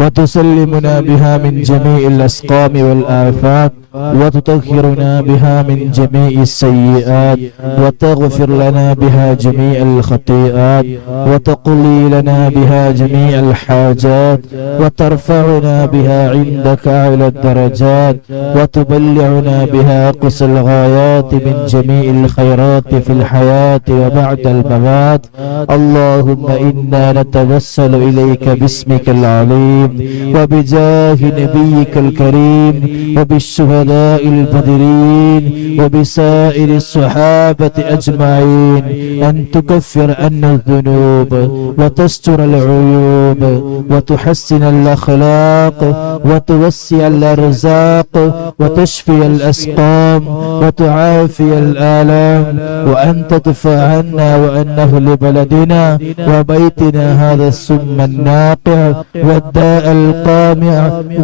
وتسلمنا بها من جميع الأسقام والآفات وتطهرنا بها من جميع السيئات وتغفر لنا بها جميع الخطيئات وتقضي لنا بها جميع الحاجات وترفعنا بها عندك أعلى الدرجات وتبلغنا بها أقصى الغايات من جميع الخيرات في الحياة وبعد الممات. اللهم إنا نتوسل إليك باسمك العليم وبجاه نبيك الكريم وبالشهداء البدرين وبسائر الصحابة أجمعين أن تكفر عنا الذنوب وتستر العيوب وتحسن الأخلاق وتوسع الأرزاق وتشفي الأسقام وتعافي الآلام وأن تدفع عنا وأن أهل بلدنا وبيتنا هذا السم الناقع والداء القامع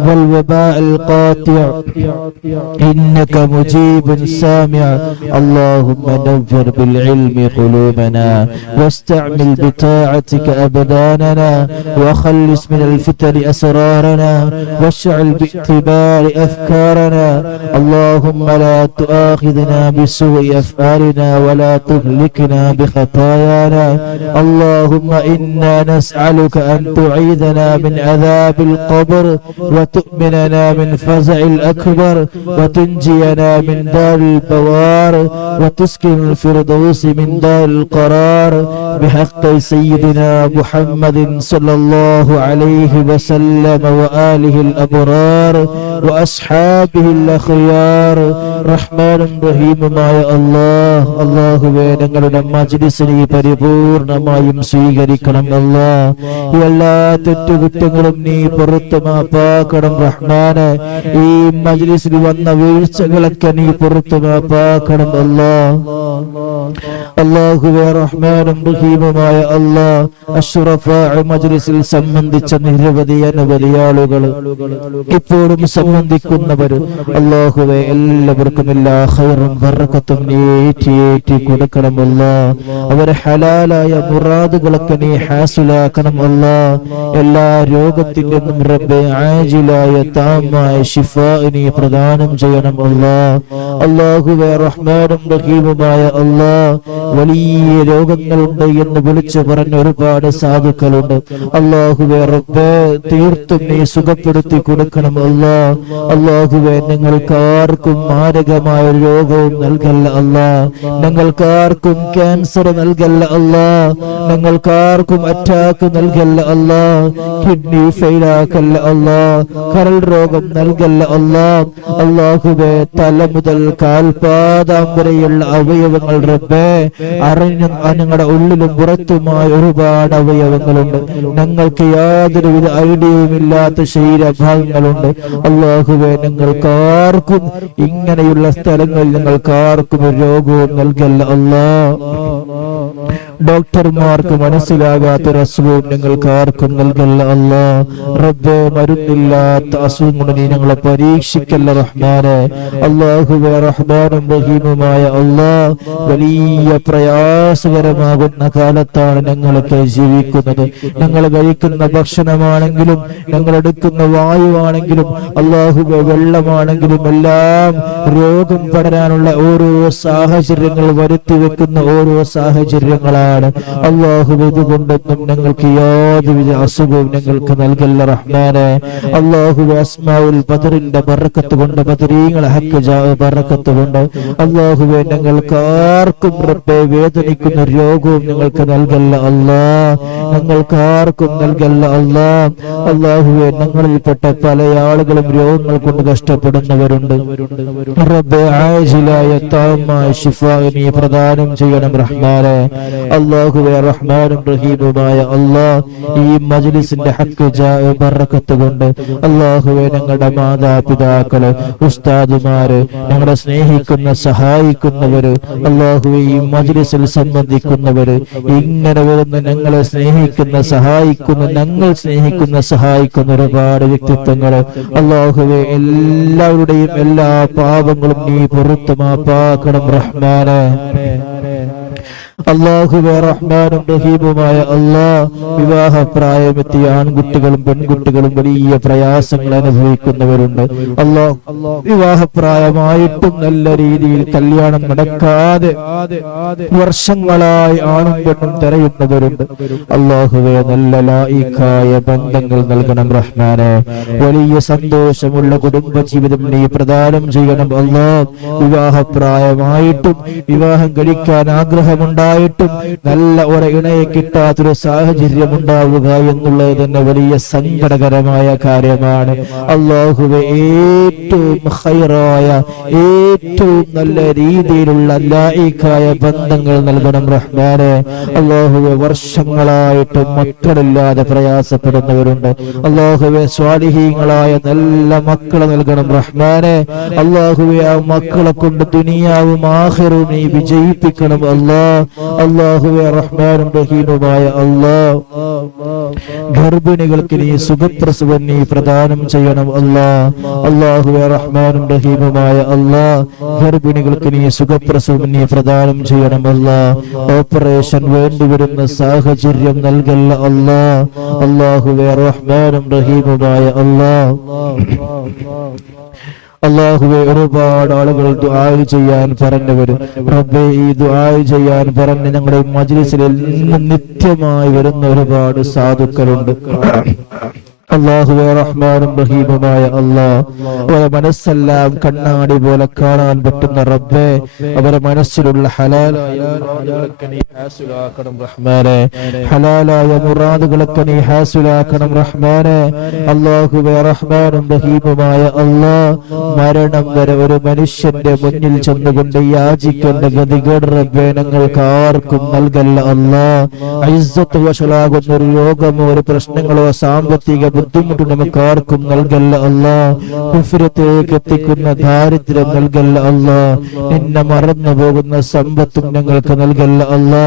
والوباء القاطع إنك مجيب سامع. اللهم نور بالعلم قلوبنا واستعمل بطاعتك أبداننا وخلص من الفتن أسرارنا واشعل باعتبار أفكارنا. اللهم لا تؤاخذنا بسوء أفعالنا ولا تهلكنا بخطايانا. اللهم إنا نسألك أن تعيذنا من عذاب القبر وتؤمننا من فزع الأكبر وتنجينا من دار البوار وتسكن الفردوس من دار القرار بحق سيدنا محمد صلى الله عليه وسلم وآله الأبرار وأصحابه الأخيار. رحمن رحيم ما يا الله. അല്ലാഹുവേ ഞങ്ങളുടെ മജ്‌ലിസിനെ പരിപൂർണമായും സ്വീകരിക്കണം. അല്ലാഹ് എല്ലാ തെറ്റുകുറ്റങ്ങളും നീ പുറത്തു മാപ്പാക്കണം റഹ്മാനെ. ഈ മജ്‌ലിസിൽ വന്ന വീഴ്ചകളൊക്കെ നീ പുറത്തു മാപ്പാക്കണം അല്ലാഹ്. അല്ലാഹുവേ റഹ്മാനും റഹീമുമായ അല്ലാഹ് അഷ്റഫായ മജ്‌ലിസിൽ സംബന്ധിച്ച നിരവധി അനവധി ആളുകൾ ഇപ്പോഴും സംബന്ധിക്കുന്നവർ അല്ലാഹുവേ എല്ലാവർക്കും എല്ലാ ഖൈറും ബറക്കത്തും നീ ഏറ്റി കൊടുക്കണം അല്ലാഹ്. അവരെ ഹലാലായ മുറാദുകളൊക്കെ നീ ഹാസിലാക്കണം അല്ലാഹ്. എല്ലാ രോഗത്തിന്റെ റബ്ബേ ആജിലായ താമായ ശിഫാ നീ പ്രദാനം ചെയ്യണം അല്ലാഹ്. അല്ലാഹുവേ റഹ്മാനും റഹീമുമായ അല്ലാഹ് വലിയ രോഗങ്ങളുണ്ട് എന്ന് വിളിച്ചു പറഞ്ഞ ഒരുപാട് സാധുക്കളുണ്ട്. അല്ലാഹുവേ റബ്ബേ, തീർത്തും നീ സുഖപ്പെടുത്തി കൊടുക്കണം അല്ലാ. അല്ലാഹുവേ, ഞങ്ങൾക്കാർക്കും മാരകമായ ഒരു രോഗവും നൽകല്ല അല്ലാ. ഞങ്ങൾക്കാർക്കും ക്യാൻസർ നൽകല്ല അല്ലാ. ഞങ്ങൾക്കാർക്കും അറ്റാക്ക് നൽകല്ല അല്ലാ. കിഡ്നി ഫെയിലാക്കല്ല അല്ലാ. കരൾ രോഗം നൽകല്ല അല്ലാ. അല്ലാഹുവേ, തല മുതൽ കാൽപാദം വരെയുള്ള അവയവങ്ങൾ റബ്ബേ, അറിഞ്ഞും ഞങ്ങളുടെ ഉള്ളിലും പുറത്തുമായ ഒരുപാട് അവയവങ്ങളുണ്ട്. ഞങ്ങൾക്ക് യാതൊരുവിധ ഐഡിയയും ഇല്ലാത്ത ശരീരഭാഗങ്ങളുണ്ട്. അല്ലാഹുവേ, ഞങ്ങൾക്കാർക്കും ഇങ്ങനെയുള്ള സ്ഥലങ്ങളിൽ ഞങ്ങൾക്കാർക്കും ഒരു രോഗവും നൽകല്ല അല്ലാ. ഡോക്ടർമാർക്ക് മനസ്സിലാകാത്തൊരു അസുഖവും ഞങ്ങൾക്ക് ആർക്കും നൽകല്ല അല്ലാ. റബ്ബേ, മരുന്നില്ലാത്ത അസുഖം കൊണ്ട് നീ ഞങ്ങളെ പരീക്ഷിക്കല്ല റഹ്മാനെ. അല്ലാഹുവേ, റഹ്മാനും റഹീമുമായ അല്ലാ, വലിയ പ്രയാസകരമാകുന്ന കാലത്താണ് ഞങ്ങളൊക്കെ ജീവിക്കുന്നത്. ഞങ്ങൾ കഴിക്കുന്ന ഭക്ഷണമാണെങ്കിലും ഞങ്ങൾ എടുക്കുന്ന വായുവാണെങ്കിലും അല്ലാഹുവേ വെള്ളമാണെങ്കിലും എല്ലാം രോഗം പടരാനുള്ള ഓരോ സാഹചര്യങ്ങൾ വരുത്തി വെക്കുന്ന ഓരോ സാഹചര്യങ്ങളാണ്. അല്ലാഹുവേ, ഇതുകൊണ്ടൊന്നും ഞങ്ങൾക്ക് യാതൊരുവിധ അസുഖവും ഞങ്ങൾക്ക് നൽകല്ല റഹ്മാനെ. അല്ലാഹുവേ, അസ്മാഉൽ ബദറിന്റെ ബറക്കത്ത് കൊണ്ട്, ബദരീങ്ങളെ ഹക്ക് ബറക്കത്ത് കൊണ്ട് അല്ലാഹുവേ, ഞങ്ങൾക്ക് ആർക്കും റബ്ബേ വേദനിക്കുന്ന രോഗവും ഞങ്ങൾക്ക് നൽകല്ല അല്ലാ. ഞങ്ങൾക്ക് ആർക്കും നൽകല്ല അല്ലാ. അല്ലാഹുവേ, ഞങ്ങളിൽപ്പെട്ട പല ആളുകളും രോഗങ്ങൾ കൊണ്ട് കഷ്ടപ്പെടുന്നവരുണ്ട്. റബ്ബേ, ആജിലായ താമായ ശിഫാ നീ പ്രദാനം ചെയ്യണം റഹ്മാനെ. അല്ലാഹുവേ, റഹ്മാനും റഹീമുമായ അല്ലാ, ഈ മജ്ലിസിന്റെ ഹക്ക് ബറക്കത്ത് കൊണ്ട് അല്ലാഹുവേ, ഞങ്ങളുടെ മാതാപിതാക്കള്, ഉസ്താദുമാര്, ഞങ്ങളെ സ്നേഹിക്കുന്ന സഹായിക്കുന്നവര്, അല്ലാഹുവേ, ഈ മജ്ലിസിൽ സംബന്ധിക്കുന്നവര്, ഇങ്ങനെ വരുന്ന ഞങ്ങളെ സ്നേഹിക്കുന്ന സഹായിക്കുന്ന ഞങ്ങൾ സ്നേഹിക്കുന്ന സഹായിക്കുന്ന ഒരുപാട് വ്യക്തിത്വങ്ങള് അല്ലാഹുവേ, എല്ലാവരുടെയും എല്ലാ പാപങ്ങളും നീ പുറത്തു മാപ്പാക്കണം റഹ്മാനെ. അല്ലാഹുവേ, റഹ്മാനും റഹീമുമായ അല്ലാ, വിവാഹപ്രായമെത്തിയ ആൺകുട്ടികളും പെൺകുട്ടികളും വലിയ പ്രയാസങ്ങൾ അനുഭവിക്കുന്നവരുണ്ട്. അല്ലാഹ്, വിവാഹപ്രായമായിട്ടും നല്ല രീതിയിൽ കല്യാണം നടക്കാതെ വർഷങ്ങളായി ആണും പെണ്ണും തിരയുന്നവരുണ്ട്. അല്ലാഹുവേ, നല്ല ലായിക്കായ ബന്ധങ്ങൾ നൽകണം റഹ്മാനെ. വലിയ സന്തോഷമുള്ള കുടുംബ ജീവിതം നീ പ്രദാനം ചെയ്യണം അല്ലാ. വിവാഹപ്രായമായിട്ടും വിവാഹം കഴിക്കാൻ ആഗ്രഹമുണ്ടായിട്ടും നല്ല ഒരു ഇണയെ കിട്ടാത്തൊരു സാഹചര്യം ഉണ്ടാവുക എന്നുള്ളത് തന്നെ വലിയ സങ്കടകരമായ കാര്യമാണ്. അല്ലാഹുവേ, ഏറ്റവും ഖൈറായ ഏറ്റവും നല്ല രീതിയിലുള്ള ലായിക്കായ ബന്ധങ്ങൾ നൽകണം റഹ്മാനെ. അല്ലാഹുവേ, വർഷങ്ങളായിട്ട് മക്കളില്ലാതെ പ്രയാസപ്പെടുന്നവരുണ്ട്. അല്ലാഹുവേ, സ്വാലിഹീങ്ങളായ നല്ല മക്കളെ നൽകണം റഹ്മാനെ. അല്ലാഹുവേ, ആ മക്കളെ കൊണ്ട് ദുനിയാവും ആഖിറവും നീ വിജയിപ്പിക്കണം അല്ലാ. അല്ലാഹുവേ, റഹ്മാനും റഹീമുമായ അല്ലാ, ഗർഭിണികൾക്ക് നീ സുഖപ്രസവം നീ പ്രദാനം ചെയ്യണം അല്ലാ. അല്ലാഹുവേ, റഹ്മാനും റഹീമുമായ അല്ലാ, ഗർഭിണികൾക്ക് നീ സുഖപ്രസവം നീ പ്രദാനം ചെയ്യണം അല്ലാ. ഓപ്പറേഷൻ വേണ്ടിവരുന്ന സാഹചര്യം നൽകല്ല അല്ലാ. അല്ലാഹുവേ, റഹ്മാനും റഹീമുമായ അല്ലാ. അല്ലാഹുവേ, ഒരുപാട് ആളുകൾ ദുആ ചെയ്യാൻ പറഞ്ഞവര് റബ്ബേ, ഈ ദുആ ചെയ്യാൻ പറഞ്ഞ് ഞങ്ങളുടെ മജ്ലിസിൽ നിത്യമായി വരുന്ന ഒരുപാട് സാധുക്കളുണ്ട്. അല്ലാഹുവേ, റഹ്മാനും റഹീമുമായ അല്ലാ, അവരെ മനസ്സെല്ലാം കണ്ണാടി പോലെ കാണാൻ പറ്റുന്ന റബ്ബേ, അവരെ മനസ്സിലുള്ള ഹലാലായ നീ ഹാസിലാക്കണം റഹ്മാനെ. ഹലാലായ മുറാദുകളൊക്കെ നീ ഹാസിലാക്കണം റഹ്മാനെ. അല്ലാഹുവേ, റഹ്മാനും റഹീമുമായ അല്ലാ, മരണം വരെ ഒരു മനുഷ്യന്റെ മുന്നിൽ ചെന്നുകൊണ്ട് യാചിക്കേണ്ട ഗതികേട് റബ്ബേ ഞങ്ങൾക്ക് ആർക്കും നൽകല്ല അല്ലാ. ഇസ്സത്ത് വശലാകുന്ന ഒരു രോഗമോ ഒരു പ്രശ്നങ്ങളോ സാമ്പത്തിക ബുദ്ധിമുട്ട് നമുക്ക് ആർക്കും നൽകല്ല അല്ലാ. കുഫ്രത്തേക്ക് എത്തിക്കുന്ന ദാരിദ്ര്യം നൽകല്ല അല്ലാ. നിന്നെ മറന്നു പോകുന്ന സമ്പത്തും ഞങ്ങൾക്ക് നൽകല്ല അല്ലാ.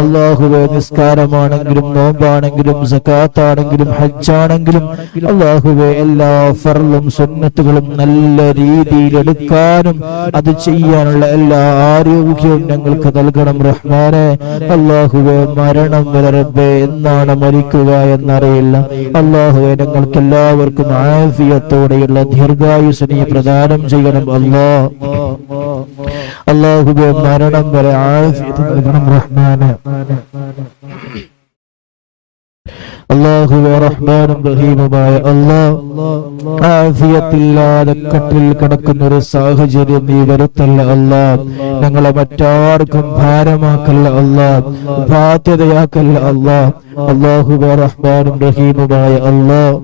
അല്ലാഹുവേ, നിസ്കാരമാണെങ്കിലും നോമ്പാണെങ്കിലും സകാത്താണെങ്കിലും ഹജ്ജാണെങ്കിലും അല്ലാഹുവേ, എല്ലാ ഫർളും സുന്നത്തുകളും നല്ല രീതിയിൽ എടുക്കാനും അത് ചെയ്യാനുള്ള എല്ലാ ആരോഗ്യവും ഞങ്ങൾക്ക് നൽകണം റഹ്മാനെ. അല്ലാഹുവേ, മരണം വരെ റബ്ബേ എന്നാണ് മരിക്കുക എന്നറിയില്ല. അല്ലാഹുവേ, ഞങ്ങൾക്ക് എല്ലാവർക്കും ആഫിയത്തോടെയുള്ള ദീർഘായുസ് നീ പ്രദാനം ചെയ്യണം അല്ലാ. അല്ലാഹുവേ മരണം വരെ ആഫിയത്ത് നൽകണം റഹ്മാനെ. അല്ലാഹുവേ റഹ്മാനും റഹീമുമായ അല്ലാഹ്, ആഫിയത്തില്ലാതെ കട്ടിൽ കിടക്കുന്ന ഒരു സാഹചര്യം നീ വരുത്തല്ല അല്ലാഹ്. ഞങ്ങളെ മറ്റാർക്കും ഭാരമാക്കല്ല അല്ലാഹ്, ബാധ്യതയാക്കല്ല അല്ലാഹ്. അല്ലാഹുവേ റഹ്മാനും റഹീമുമായ അല്ലാഹ്,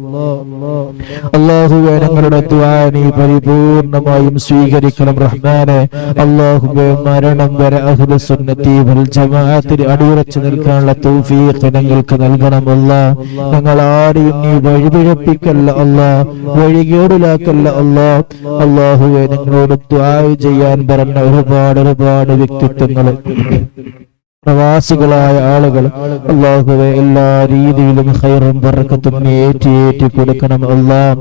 അല്ലാഹുവേ ഞങ്ങളുടെ ദുആ നീ പരിപൂർണമായും സ്വീകരിക്കണം റഹ്മാനെ. അല്ലാഹുവേ മരണം വരെ അഹ്ലു സുന്നത്തി വൽ ജമാഅത്തിന് അടിയുറച്ചു നിൽക്കാനുള്ള തൗഫീഖ് ഞങ്ങൾക്ക് നൽകണം അല്ലാഹ്. ഞങ്ങൾ ആരെയും നീ വഴിപിഴപ്പിക്കല്ല അല്ലാഹ്, വഴികേടിലാക്കല്ല അല്ലാഹ്. അല്ലാഹുവേ ഞങ്ങളോട് ദുആ ചെയ്യാൻ പറഞ്ഞ ഒരുപാട് വ്യക്തിത്വങ്ങൾ, പ്രവാസികളായ ആളുകൾ, അല്ലാഹുവേ എല്ലാ രീതിയിലും ഖൈറും ബറക്കത്തും നീ ഏറ്റി കൊടുക്കണം അല്ലാഹ്.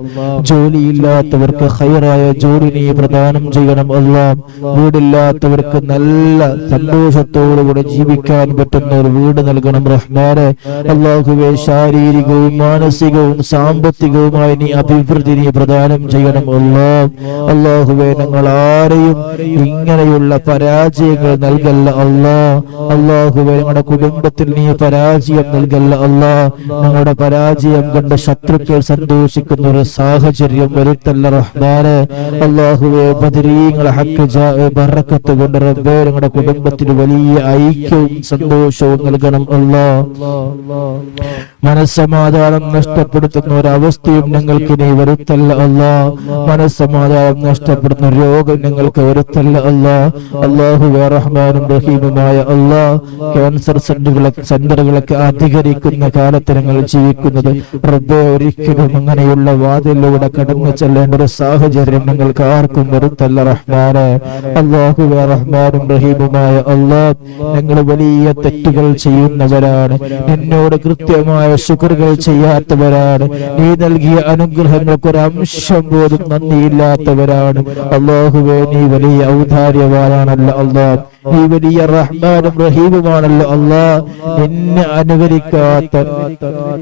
ജോലിയില്ലാത്തവർക്ക് ഖൈറായ ജോലി നീ പ്രദാനം ചെയ്യണം അല്ലാഹ്. വീടില്ലാത്തവർക്ക് നല്ല സന്തോഷത്തോടുകൂടെ ജീവിക്കാൻ പറ്റുന്ന ഒരു വീട് നൽകണം റഹ്മാനെ. അല്ലാഹുവേ ശാരീരികവും മാനസികവും സാമ്പത്തികവുമായി നീ അഭിവൃദ്ധി നീ പ്രദാനം ചെയ്യണം അല്ലാഹ്. അല്ലാഹുവേ ഞങ്ങൾ ആരെയും ഇങ്ങനെയുള്ള പരാജയങ്ങൾ നൽകല്ല അല്ലാഹ്. അല്ലാഹുവേ ഞങ്ങളുടെ കുടുംബത്തിൽ നീ പരാജയം നൽകല്ല അല്ലാഹ്. ഞങ്ങളുടെ പരാജയം കണ്ട ശത്രുക്കൾ സന്തോഷിക്കുന്ന ഒരു സാഹചര്യം വരുത്തല്ല റഹ്മാനെ. അല്ലാഹുവേ ബദരീങ്ങളെ ഹഖ് ബറക്കത്ത് കൊണ്ട് റബ്ബേ ഞങ്ങളുടെ കുടുംബത്തിന് വലിയ ഐക്യവും സന്തോഷവും നൽകണം അല്ലാഹ്. മനസ്സമാധാനം നഷ്ടപ്പെടുത്തുന്ന ഒരവസ്ഥയും ഞങ്ങൾക്ക് നീ വരുത്തല്ല അല്ലാഹ്. മനസ്സമാധാനം നഷ്ടപ്പെടുന്ന രോഗം ഞങ്ങൾക്ക് വരുത്തല്ല അല്ലാഹ്. അല്ലാഹുവേ റഹ്മാനും റഹീമുമായ അല്ലാഹ്, ക്യാൻസർ സെന്ററുകളൊക്കെ അധികരിക്കുന്ന കാലത്ത് ഞങ്ങൾ ജീവിക്കുന്നത് റബ്ബേ, ഒരിക്കലും അങ്ങനെയുള്ള വാതിലൂടെ കടന്നു ചെല്ലേണ്ട ഒരു സാഹചര്യം ഞങ്ങൾക്ക് ആർക്കും വരുത്തല്ല റഹ്മാനെ. അല്ലാഹുവേ റഹ്മാനും റഹീമുമായ അല്ലാഹ്, ഞങ്ങൾ വലിയ തെറ്റുകൾ ചെയ്യുന്നവരാണ്, നിന്നോട് കൃത്യമായ ശുക്റുകൾ ചെയ്യാത്തവരാണ്, നീ നൽകിയ അനുഗ്രഹങ്ങൾക്ക് ഒരു അംശം പോലും നന്ദിയില്ലാത്തവരാണ്. അല്ലാഹുവേ നീ വലിയ ഔദാര്യവാനാണല്ലോ അല്ലാഹ്, നീ വലിയ റഹ്മാനും റഹീമുമാണല്ലോ അല്ലാഹ്. നിന്നെ അനുകരിക്കാത്ത,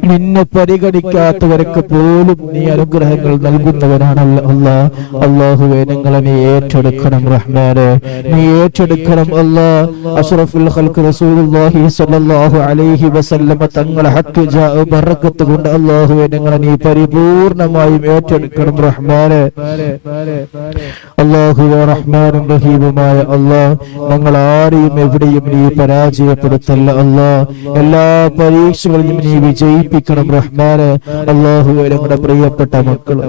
നിന്നെ പരിഗണിക്കാത്തവർക്ക് പോലും നീ അനുഗ്രഹങ്ങൾ നൽകുന്നവനാണല്ലോ അല്ലാഹ്. അല്ലാഹുവേ ഞങ്ങളെ നീ ഏറ്റെടുക്കണം റഹ്മാനെ, നീ ഏറ്റെടുക്കണം അല്ലാഹ്. അഷ്റഫുൽ ഖൽഖ് റസൂലുള്ളാഹി സ്വല്ലല്ലാഹു അലൈഹി വസല്ലമ തങ്ങളെ ഹഖ് ബറക്കത്ത് കൊണ്ട് അല്ലാഹുവേ ഞങ്ങളെ നീ പരിപൂർണമായും ഏറ്റെടുക്കണം റഹ്മാനെ. അല്ലാഹുവേ റഹ്മാനും റഹീമുമായ അല്ലാഹ്, ഞങ്ങൾ ആരെയും എവിടെയും നീ പരാജയപ്പെടുത്തല്ല അല്ലാഹ്. എല്ലാ പരീക്ഷകളിലും നീ വിജയിപ്പിക്കണം റഹ്മാനെ. അല്ലാഹുവേ ഞങ്ങളുടെ പ്രിയപ്പെട്ട മക്കൾ,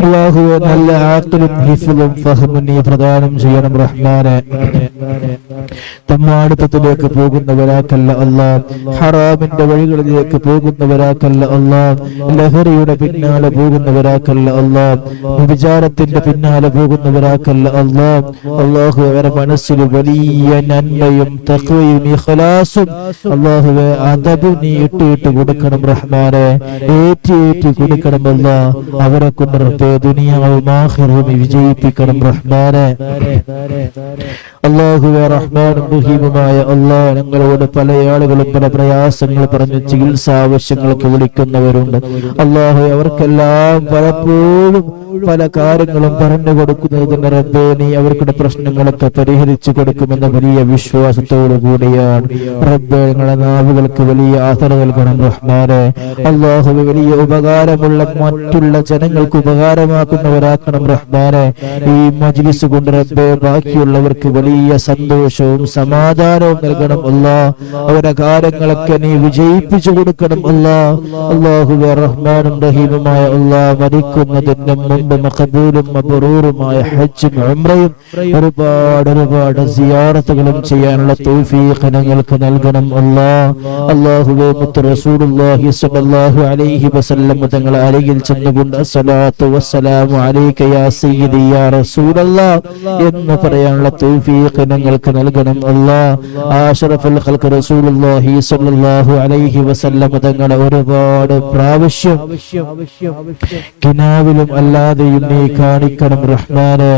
അല്ലാഹുവേ നല്ല ആഖിലും ഹിഫ്ളും ഫഹ്മും നീ പ്രദാനം ചെയ്യണം റഹ്മാനെ. തമ്മാടിത്തത്തിലേക്ക് പോകുന്നവരാക്കല്ല അല്ലാഹ്, ഹറാമിന്റെ വഴികളിലേക്ക് പോകുന്നവരാക്കല്ല അല്ലാഹ്, ലഹരിയുടെ പിന്നാലെ പോകുന്നവരാക്കല്ല അല്ലാഹ്, വിചാരത്തിന്റെ പിന്നാലെ പോകുന്നവരാക്കല്ല അല്ലാഹ്. അല്ലാഹുവേ അവരുടെ മനസ്സിൽ വലിയ നന്മയും തഖ്വയും ഇഖ്ലാസും അല്ലാഹുവേ അദബും നീ ഇട്ട് കൊടുക്കണം റഹ്മാനെ, ഏറ്റി കൊടുക്കണം അല്ലാഹ്. അവരെ കൊണ്ട് ദുനിയാവും ആഖിറവും വിജയിപ്പിക്കണം റഹ്മാനെ. അല്ലാഹുവേ റഹ്മാനും റഹീമുമായ അല്ലാഹ്, ഞങ്ങളോട് പല ആളുകളും പല പ്രയാസങ്ങൾ പറഞ്ഞ് ചികിത്സാ ആവശ്യങ്ങൾക്ക് വിളിക്കുന്നവരുണ്ട് അല്ലാഹു. അവർക്കെല്ലാം പലപ്പോഴും പല കാര്യങ്ങളും പറഞ്ഞു കൊടുക്കുന്നതിന് റബ്ബേ നീ അവർക്കുടെ പ്രശ്നങ്ങളൊക്കെ പരിഹരിച്ചു കൊടുക്കുമെന്ന വലിയ വിശ്വാസത്തോടു കൂടിയാണ് റബ്ബേ ഞങ്ങളുടെ നാവുകൾക്ക് വലിയ ആദര നൽകണം റഹ്മാനെ. അല്ലാഹു വലിയ ഉപകാരമുള്ള മറ്റുള്ള ജനങ്ങൾക്ക് ഉപകാരമാക്കുന്നവരാക്കണം റഹ്മാനെ. ഈ മജ്ലിസ് കൊണ്ട് റബ്ബേ ബാക്കിയുള്ളവർക്ക് വലിയ സന്തോഷവും സമാധാനവും നൽകണം അല്ലാഹ്. അവരുടെ കാര്യങ്ങളൊക്കെ നീ വിജയിപ്പിച്ചു കൊടുക്കണം അല്ലാഹ്. അല്ലാഹുവേ റഹ്മാനും റഹീമുമായ അല്ലാഹ്, മരിക്കുന്നതിന് മുമ്പ് മഖബൂലും മബ്റൂറുമായ ഹജ്ജും ഉംറയും ഒരുപാട് സിയാറത്തുകളും ചെയ്യാനുള്ള തൗഫീഖ് ഞങ്ങൾക്ക് നൽകണം അല്ലാഹ്. അല്ലാഹുവേ മുത്ത് റസൂലുള്ളാഹി സ്വല്ലല്ലാഹു അലൈഹി വസല്ലം തങ്ങളെ അരികിൽ ചെന്നുകൊണ്ട് അസ്സലാത്തു വസ്സലാമു അലൈക യാ സയ്യിദി യാ റസൂലല്ലാഹ് എന്ന് പറയാനുള്ള തൗഫീഖ് തൗഫീഖ് ഞങ്ങൾക്ക് നൽകണം അല്ലാഹ്. അഷ്റഫുൽ ഖൽഖ് റസൂലുള്ളാഹി സ്വല്ലല്ലാഹു അലൈഹി വസല്ലം തങ്ങളെ ഒരുപാട് പ്രാവശ്യം കിനാവിലും അല്ലാതെയും നീ കാണിക്കണം റഹ്മാനെ.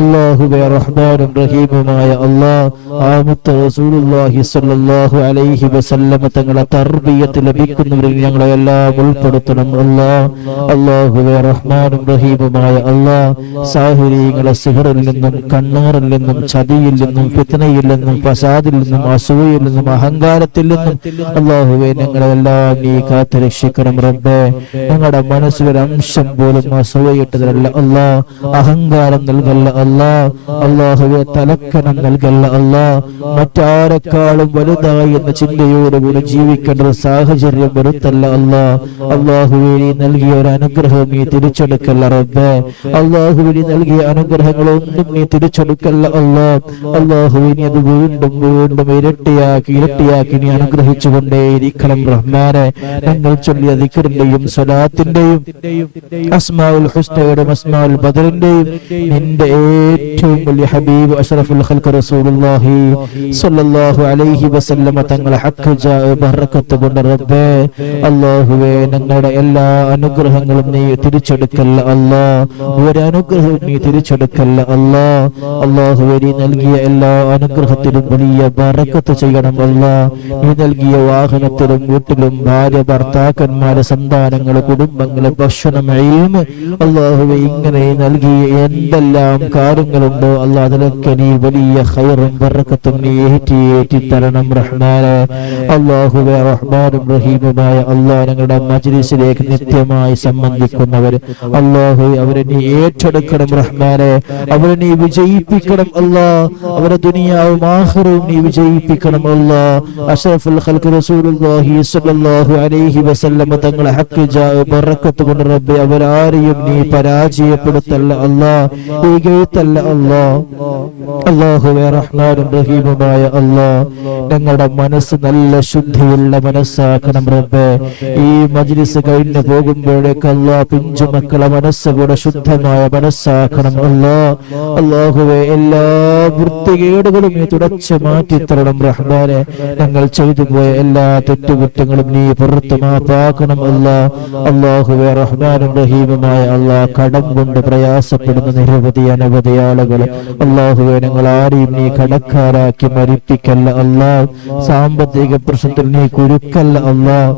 അല്ലാഹുവേ റഹ്മാനും റഹീമുമായ അല്ലാഹ്, ആ മുത്ത് റസൂലുള്ളാഹി സ്വല്ലല്ലാഹു അലൈഹി വസല്ലം തങ്ങളെ തർബിയത്ത് ലഭിക്കുന്നവരിൽ ഞങ്ങളെ എല്ലാം ഉൾപ്പെടുത്തണം അല്ലാഹ്. അല്ലാഹുവേ റഹ്മാനും റഹീമുമായ അല്ലാഹ്, സാഹിരീങ്ങളെ സിഹറിൽ നിന്നും കണ്ണീറിൽ നിന്നും ചതിയിൽ നിന്നും ഫിത്നയിൽ നിന്നും ഫസാദിൽ നിന്നും അസൂയയിൽ നിന്നും അഹങ്കാരത്തിൽ നിന്നും അല്ലാഹുവേ ഞങ്ങളെല്ലാം നീ കാത്തുരക്ഷിക്കണം റബ്ബേ. ഞങ്ങളുടെ മനസ്സിലൊരു അംശം പോലും അസൂയയിട്ടതല്ല അല്ലാഹ്, അഹങ്കാരം നൽകല്ല അല്ലാഹ്. അല്ലാഹുവേ തലക്കനം നൽകല്ല അല്ലാഹ്. മറ്റാരെക്കാളും വലുതായി എന്ന ചിന്തയോടുകൂടി ജീവിക്കേണ്ട ഒരു സാഹചര്യം വരുത്തല്ല അല്ലാഹ്. അല്ലാഹുവേ നീ നൽകിയ ഒരു അനുഗ്രഹം നീ തിരിച്ചെടുക്കല്ല റബ്ബേ. അല്ലാഹുവേ നീ നൽകിയ അനുഗ്രഹങ്ങളൊന്നും നീ തിരിച്ചെടുക്കല്ല അല്ലാഹ്. അല്ലാഹുവേ നീ അത് വീണ്ടും വീണ്ടും ഇരട്ടിയാക്കി നീ അനുഗ്രഹിച്ചുകൊണ്ടേയിരിക്കണം റഹ്മാനെ. ഞങ്ങൾ ചൊല്ലിയ ദിക്റിന്റെയും സ്വലാത്തിന്റെയും അസ്മാഉൽ ഹുസ്നയുടെയും അസ്മാഉൽ ബദറിന്റെയും നിന്റെ ഏറ്റവും വലിയ ഹബീബ് അഷ്റഫുൽ ഖൽഖ് റസൂലുള്ളാഹി സ്വല്ലല്ലാഹു അലൈഹി വസല്ലം തങ്ങളെ ഹഖ് ബറക്കത്ത് കൊണ്ട് റബ്ബേ അല്ലാഹുവേ ഞങ്ങളുടെ എല്ലാ അനുഗ്രഹങ്ങളും നീ തിരിച്ചെടുക്കല്ല അല്ലാഹ്. ഒരു അനുഗ്രഹവും നീ തിരിച്ചെടുക്കല്ല അല്ലാഹ്. അല്ലാഹുവേ നീ നൽകിയ എല്ലാ അനുഗ്രഹത്തിലും വലിയ ബറക്കത്ത് ചെയ്യണം അല്ലാഹ്. നീ നൽകിയ വാഹനത്തിലും വീട്ടിലും ഭാര്യ ഭർത്താക്കന്മാരെ സന്താനങ്ങള് കുടുംബങ്ങള് ഭക്ഷണം ഇൽമ് അല്ലാഹുവേ ഇങ്ങനെ നൽകിയ എന്തെല്ലാം കാര്യങ്ങളുണ്ടോ അല്ലാഹ് അതിലൊക്കെ നീ വലിയ ഖൈറും ബറക്കത്തും നീ ഏറ്റി തരണം റഹ്മാനെ. അല്ലാഹുവേ റഹ്മാനും റഹീമുമായ അല്ലാഹ്, ഞങ്ങളുടെ മജ്ലിസിലേക്ക് നിത്യമായി സംബന്ധിക്കുന്നവര് അല്ലാഹുവേ അവരെ നീ ഏറ്റെടുക്കണം റഹ്മാനെ. അവരെ നീ വിജയിപ്പിക്കണം അല്ലാഹ്. അവരെ ദുനിയാവും ആഖിറവും നീ വിജയിപ്പിക്കണം അല്ലാഹ്. അഷ്റഫുൽ ഖൽഖ് റസൂലുള്ളാഹി സ്വല്ലല്ലാഹു അലൈഹി വസല്ലം തങ്ങളെ ഹഖ് ബറക്കത്ത് കൊണ്ട് റബ്ബേ അവരാരെയും നീ പരാജയപ്പെടുത്തല്ല അല്ലാഹ്, ഇകഴ്ത്തല്ല അല്ലാഹ്. അല്ലാഹുവേ റഹ്മാനും റഹീമുമായ അല്ലാഹ്, ഞങ്ങളുടെ മനസ്സ് നല്ല ശുദ്ധിയുള്ള മനസ്സാക്കണം റബ്ബേ. ഈ മജ്ലിസ് കഴിഞ്ഞു പോകുമ്പോഴേക്ക് അല്ലാഹ് പിഞ്ചു മക്കളെ മനസ്സ് കൂടെ ശുദ്ധമായ മനസ്സാക്കണം അല്ലാഹ്. അല്ലാഹുവേ എല്ലാ വൃത്തികേടുകളും നീ തുടച്ചു മാറ്റിത്തരണം റഹ്മാനെ. ഞങ്ങൾ ചെയ്തു പോയ എല്ലാ തെറ്റുകുറ്റങ്ങളും നീ പുറത്തു മാപ്പാക്കണം അല്ലാഹ്. അല്ലാഹുവേ റഹ്മാനും റഹീമുമായ അല്ലാഹ്, കടം കൊണ്ട് പ്രയാസപ്പെടുന്ന നിരവധി അനവധി ആളുകൾ അല്ലാഹുവേ ഞങ്ങൾ ആരെയും നീ കടക്കാരാക്കി മരിപ്പിക്കല്ല അല്ലാഹ്. സാമ്പത്തിക പ്രശ്നത്തിൽ നീ കുരുക്കല്ല അല്ലാഹ്.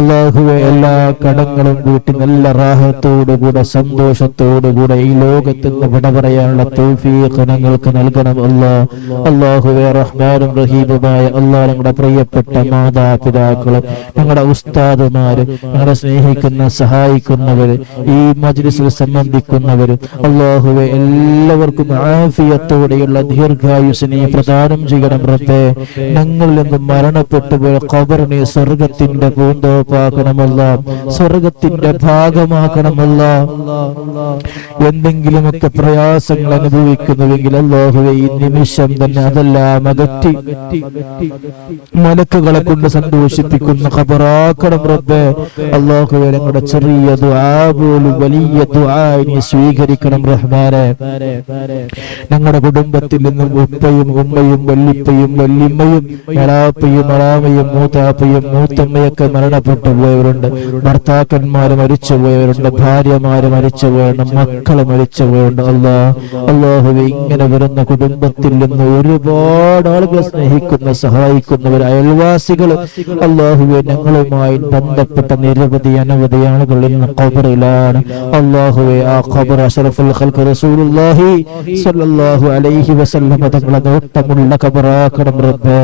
അല്ലാഹുവേ എല്ലാ കടങ്ങളും വീട്ടി നല്ല റാഹത്തോടുകൂടെ സന്തോഷത്തോടുകൂടെ ഈ ലോകത്ത് നിന്ന് വിട പറയാനുള്ള തൗഫീഖ് ഞങ്ങൾക്ക് നൽകണം അല്ലാഹ്. അല്ലാഹുവേ റഹ്മാനും റഹീമുമായ അല്ലാഹ്, ഞങ്ങളുടെ പ്രിയപ്പെട്ട മാതാപിതാക്കള്, ഞങ്ങളുടെ ഉസ്താദുമാര്, ഞങ്ങളെ സ്നേഹിക്കുന്ന സഹായിക്കുന്നവര്, ഈ മജ്ലിസിൽ സംബന്ധിക്കുന്നവര് അല്ലാഹുവേ എല്ലാവർക്കും ആഫിയത്തോടെയുള്ള ദീർഘായുസിനെ പ്രദാനം ചെയ്യണം റബ്ബേ. ഞങ്ങളിൽ നിന്നും മരണപ്പെട്ടു പോയ ഖബറിനെ സ്വർഗത്തിന്റെ പൂന്തോപ്പാക്കണമല്ല, സ്വർഗത്തിന്റെ ഭാഗമാക്കണമല്ല. എന്തെങ്കിലുമൊക്കെ പ്രയാസങ്ങൾ അനുഭവിക്കുന്നുവെങ്കിൽ അല്ലാഹുവേ ഈ നിമിഷം തന്നെ അതെല്ലാം അകറ്റി മലക്കുകളെ കൊണ്ട് സന്തോഷിപ്പിക്കുന്ന ഖബറാക്കണം റബ്ബേ. അല്ലാഹുവേ ഞങ്ങളുടെ ചെറിയ ദുആ പോലും വലിയ ദുആ നീ സ്വീകരിക്കണം റഹ്മാനെ. ഞങ്ങളുടെ കുടുംബത്തിൽ നിന്നും ഉപ്പയും ഉമ്മയും വല്ലിപ്പയും വല്ലിമ്മയും എളാപ്പയും എളാമയും മൂത്താപ്പയും മൂത്തമ്മയൊക്കെ മരണപ്പെട്ടു പോയവരുണ്ട്, ഭർത്താക്കന്മാര് മരിച്ചു പോയവരുണ്ട്, ഭാര്യമാര് മരിച്ചു പോയുണ്ട്, മക്കള് മരിച്ചു പോയുണ്ട്. അല്ലാഹുവേ ഇങ്ങനെ വരുന്ന കുടുംബത്തിൽ നിന്ന് ഒരുപാട് ആളുകൾ സ്നേഹിക്കുന്ന സഹായിക്കുന്നവർ അയൽവാസികൾ അല്ലാഹുവേ ഞങ്ങളുമായി ബന്ധപ്പെട്ട നിരവധി അനവധി ആളുകൾ ഇന്ന് ഖബറിലാണ്. അല്ലാഹുവേ ആ ഖബർ അഷ്റഫുൽ ഖൽഖ് റസൂലുള്ളാഹി സ്വല്ലല്ലാഹു അലൈഹി വസല്ലം തങ്ങളെ നോട്ടമുള്ള ഖബറാക്കണം റബ്ബേ.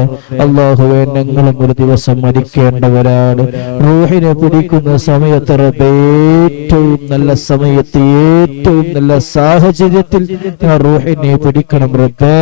അല്ലാഹുവേ ഞങ്ങളും ഒരു ദിവസം മരിക്കേണ്ടവരാണ്. റൂഹിനെ പിടിക്കുന്ന സമയത്ത് റബ്ബേ, ഏറ്റവും നല്ല സമയത്ത് ഏറ്റവും നല്ല സാഹചര്യത്തിൽ റൂഹിനെ പിടിക്കണം റബ്ബേ.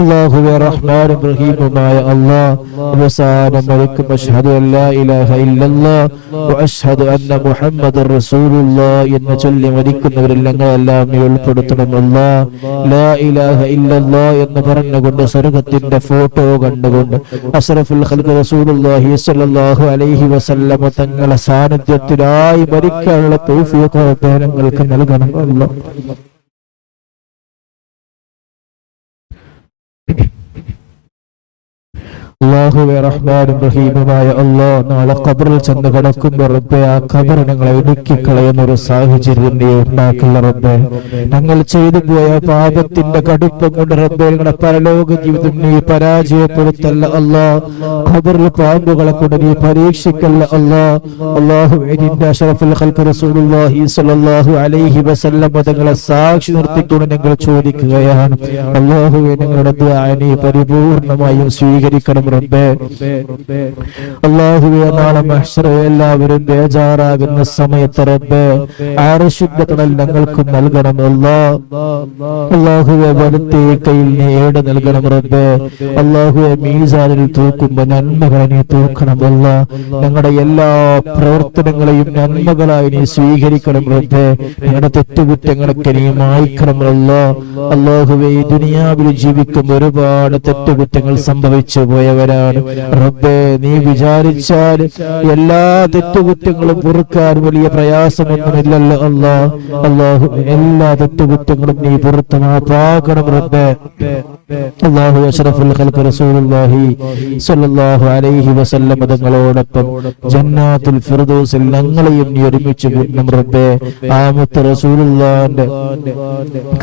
അല്ലാഹുവേ റഹ്മാനും റഹീമുമായ അല്ലാഹ്, അവസാനം മരിക്കും അശ്ഹദു അല്ലാ ഇലാഹ ഇല്ലല്ലാഹ് വഅശ്ഹദു അന്ന മുഹമ്മദർ റസൂലുള്ളാഹ് എന്ന് ചൊല്ലി മരിക്കുന്നവരിൽ ഞങ്ങളെല്ലാം നീ ഉൾപ്പെടുത്തണം അല്ലാഹ്. ലാ ഇലാഹ ഇല്ലല്ലാഹ് എന്ന് പറഞ്ഞുകൊണ്ട് സ്വർഗത്തിന്റെ ഫോട്ടോ കണ്ടുകൊണ്ട് അഷ്റഫുൽ ഖൽഖ് റസൂലുള്ളാഹി സ്വല്ലല്ലാഹു അലൈഹി വസല്ലം തങ്ങളുടെ സാന്നിധ്യത്തിലായി മരിക്കാനുള്ള തൗഫീഖ് ഞങ്ങൾക്ക് നൽകണം അല്ലാഹ്. അല്ലാഹുവേ റഹ്മാനും റഹീമുമായ അല്ലാഹ് നാളെ ഖബറിൽ ചെന്ന് കിടക്കുമ്പോൾ റബ്ബേ ആ ഖബർ ഞങ്ങളെ ഇടുക്കിക്കളയുന്ന ഒരു സാഹചര്യം നീ ഉണ്ടാക്കില്ല റബ്ബേ. ഞങ്ങൾ ചെയ്തു പോയ പാപത്തിന്റെ കടുപ്പം കൊണ്ട് റബ്ബേ ഞങ്ങളുടെ പരലോക ജീവിതം നീ പരാജയപ്പെടുത്തല്ല അല്ലാഹ്. ഖബറിൽ പാമ്പുകളെ കൊണ്ട് നീ പരീക്ഷിക്കല്ല അല്ലാഹ്. അല്ലാഹുവേ നിന്റെ അഷ്റഫുൽ ഖൽഖ് റസൂലുള്ളാഹി സ്വല്ലല്ലാഹു അലൈഹി വസല്ലം തങ്ങളെ സാക്ഷി നിർത്തിക്കൊണ്ട് ഞങ്ങൾ ചോദിക്കുകയാണ് അല്ലാഹുവേ ഞങ്ങളുടെ ദുആ നീ പരിപൂർണമായും സ്വീകരിക്കണം റബ്ബേ. അല്ലാഹുവേ നാളെ മഹ്ശറിൽ എല്ലാവരും ബേജാറാകുന്ന സമയത്ത് റബ്ബേ അർശിന്റെ തണൽ ഞങ്ങൾക്ക് നൽകണം അല്ലാഹ്. അല്ലാഹുവേ വലത്തെ കയ്യിൽ നീ ഏട് നൽകണം റബ്ബേ. അല്ലാഹുവേ മീസാനിൽ തൂക്കുമ്പോൾ നന്മകളെ നീ തൂക്കണം അല്ലാഹ്. ഞങ്ങളുടെ എല്ലാ പ്രവർത്തനങ്ങളെയും നന്മകളായി നീ സ്വീകരിക്കണം റബ്ബേ. ഞങ്ങളുടെ തെറ്റുകുറ്റങ്ങളൊക്കെ നീ മായ്ക്കണം അല്ലാഹ്. അല്ലാഹുവേ ഈ ദുനിയാവിൽ ജീവിക്കുന്ന ഒരുപാട് തെറ്റുകുറ്റങ്ങൾ സംഭവിച്ചു പോയവരാണ് റബ്ബേ. നീ വിചാരിച്ചാൽ എല്ലാ തെറ്റുകുറ്റങ്ങളും പൊറുക്കാൻ വലിയ പ്രയാസമൊന്നുമില്ലല്ലോ അല്ലാഹ്. അല്ലാഹു എല്ലാ തെറ്റുകുറ്റങ്ങളും നീ പുറത്ത് മാപ്പാക്കണം റബ്ബേ. അല്ലാഹു അഷ്റഫുൽ ഖൽഖ് റസൂലുള്ളാഹി സ്വല്ലല്ലാഹു അലൈഹി വസല്ലം തങ്ങളോടൊപ്പം ജന്നാത്തുൽ ഫിർദൗസിൽ ഞങ്ങളെയും നീ ഒരുമിച്ച് കൂട്ടണം റബ്ബേ. ആ മുത്ത് റസൂലുള്ളാഹിന്റെ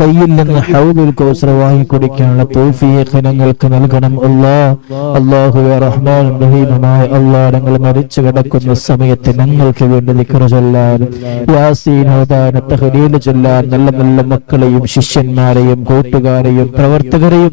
കയ്യിൽ നിന്ന് ഹൗദുൽ കൗസർ വാങ്ങി കുടിക്കാനുള്ള തൗഫീഖ് ഞങ്ങൾക്ക് നൽകണം അല്ലാഹ്. അല്ലാഹുവേ റഹ്മാനും റഹീമുമായ അല്ലാഹ് ഞങ്ങൾ മരിച്ചു കിടക്കുന്ന സമയത്ത് ഞങ്ങൾക്ക് വേണ്ടി ദിക്ർ ചൊല്ലാനും യാസീൻ ഓതാനും തഹ്ലീൽ ചൊല്ലാൻ നല്ല നല്ല മക്കളെയും ശിഷ്യന്മാരെയും കൂട്ടുകാരെയും പ്രവർത്തകരെയും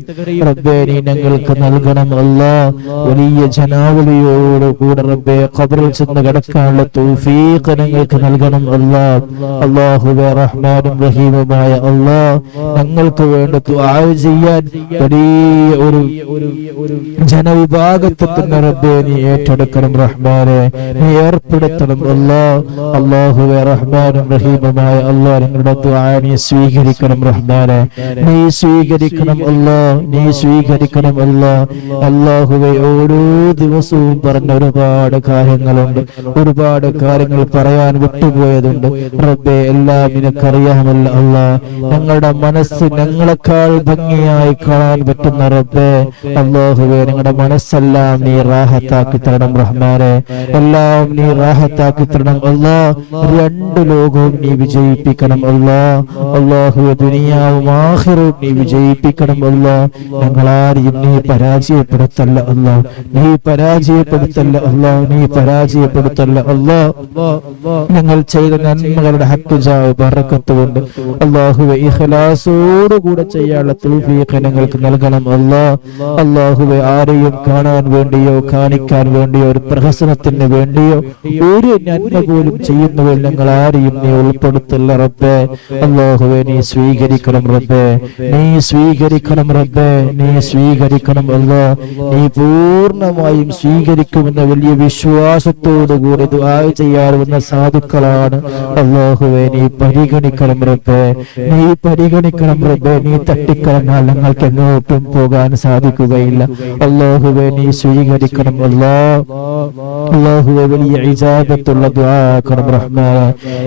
റബ്ബേ നീ ഞങ്ങൾക്ക് നൽകണം അല്ലാഹ്. വലിയ ജനാവലിയോട് കൂടെ റബ്ബേ ഖബറിൽ ചെന്ന് കിടക്കാനുള്ള തൗഫീഖ് ഞങ്ങൾക്ക് നൽകണം അല്ലാഹ്. അല്ലാഹുവേ റഹ്മാനും റഹീമുമായ അല്ലാഹ് ഞങ്ങൾക്ക് വേണ്ടി ദുആ ചെയ്യാൻ വലിയ ഒരു ജനവിഭാഗത്തെ തന്നെ റബ്ബേ നീ ഏറ്റെടുക്കണം റഹ്മാനെ. നീ ഏർപ്പെടുത്തണം അല്ലാഹ്. അല്ലാഹുവേ റഹ്മാനും റഹീമുമായ അല്ലാഹ് ഞങ്ങളുടെ ദുആ നീ സ്വീകരിക്കണം റഹ്മാനെ. നീ സ്വീകരിക്കണം അല്ലാഹ്. നീ സ്വീകരിക്കണം അല്ലാഹ്. അല്ലാഹുവേ ഓരോ ദിവസവും പറഞ്ഞ ഒരുപാട് കാര്യങ്ങളുണ്ട്, ഒരുപാട് കാര്യങ്ങൾ പറയാൻ വിട്ടുപോയതുണ്ട് റബ്ബേ. എല്ലാം നിനക്കറിയാമല്ല അല്ലാഹ്. ഞങ്ങളുടെ മനസ്സ് ഞങ്ങളെക്കാൾ ഭംഗിയായി കാണാൻ പറ്റുന്ന റബ്ബേ. അല്ലാഹുവേ ഞങ്ങളുടെ മനസ്സെല്ലാം നീ റാഹത്താക്കി തരണം റഹ്മാനെ. എല്ലാം നീ റാഹത്താക്കി തരണം അല്ലാഹ്. രണ്ട് ലോകവും നീ വിജയിപ്പിക്കണം അല്ലാഹ്. അല്ലാഹുവേ ദുനിയാവും ആഖിറവും നീ വിജയിപ്പിക്കണം അല്ലാഹ്. ഞങ്ങളാരെയും നീ പരാജയപ്പെടുത്തല്ല അല്ലാഹ്. നീ പരാജയപ്പെടുത്തല്ല അല്ലാഹ്. നീ പരാജയപ്പെടുത്തല്ല അല്ലാഹ്. ഞങ്ങൾ ചെയ്ത നന്മകളുടെ ഹഖ്ജാവ് ബറക്കത്ത് കൊണ്ട് അല്ലാഹുവേ ഇഖ്ലാസോടുകൂടെ ചെയ്യാനുള്ള തൗഫീഖ് ഞങ്ങൾക്ക് നൽകണം അല്ലാഹ്. അല്ലാഹുവേ ആരെയും കാണാൻ വേണ്ടിയോ കാണിക്കാൻ വേണ്ടിയോ ഒരു പ്രഹസനത്തിന് വേണ്ടിയോ ഒരു നന്മ പോലും ചെയ്യുന്നവർ ഞങ്ങൾ ആരെയും നീ ഉൾപ്പെടുത്തല്ല റബ്ബേ. അല്ലാഹുവേ നീ സ്വീകരിക്കണം റബ്ബേ. നീ സ്വീകരിക്കണം റബ്ബേ. നീ സ്വീകരിക്കണം അല്ലാഹ്. നീ പൂർണ്ണമായും സ്വീകരിക്കുമെന്ന വലിയ വിശ്വാസത്തോടുകൂടി ദുആ ചെയ്യാറുന്ന സാധുക്കളാണ് അല്ലാഹുവേ. നീ പരിഗണിക്കണം റബ്ബേ. നീ പരിഗണിക്കണം റബ്ബേ. നീ തട്ടിക്കളഞ്ഞാൽ ഞങ്ങൾക്ക് എങ്ങോട്ടും പോകാൻ സാധിക്കുകയില്ല അല്ലാഹുവേ. നീ സ്വീകരിക്കണം അല്ലാഹ്. അല്ലാഹുവേ വലിയ ഇജാബത്തുള്ള ദുആ ആക്കണം റഹ്മാനെ.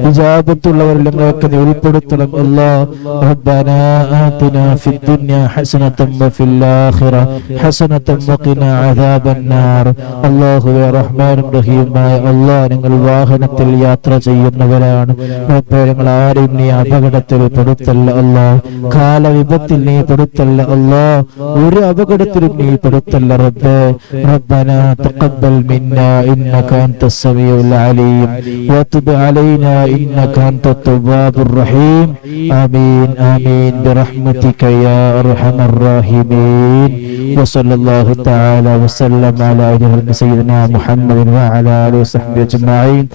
ഇജാബത്തുള്ളവരിൽ ഞങ്ങൾക്ക് നീ ഉൾപ്പെടുത്തണം അല്ലാഹ്. റബ്ബനാ ആതിനാ ഫിദ്ദുനിയ ഹസനതൻ വഫിൽ ആഖിറ ഹസനതൻ വഖിനാ അദാബന്നാർ. അല്ലാഹുവേ റഹ്മാനും റഹീമായ അല്ലാഹ് ഞങ്ങൾ വാഹനത്തിൽ യാത്ര ചെയ്യുന്നവരാണ് റബ്ബേ. ഞങ്ങൾ ആരെയും നീ അപകടത്തിൽ പെടുത്തല്ല അല്ലാഹ്. കാലവിപത്തിൽ നീ പെടുത്തല്ല അല്ലാഹ്. ഒരു അപകടത്തിലും നീ പെടുത്തല്ല റബ്ബേ. റബ്ബനാ തഖബ്ബൽ മിന്നാ ഇന്നക അൻതസ് സമീഉൽ അലീം വതുബ് അലൈനാ ഇന്നക അൻതത് തവ്വാബുർ റഹീം. ആമീൻ ആമീൻ ബിറഹ്മതിക യാ അർഹമർ റഹീമീൻ. വസല്ലല്ലാഹു തആല വസല്ലം അലാ സയ്യിദിനാ മുഹമ്മദിൻ വഅലാ ആലിഹി വസഹ്ബിഹി അജ്മഈൻ.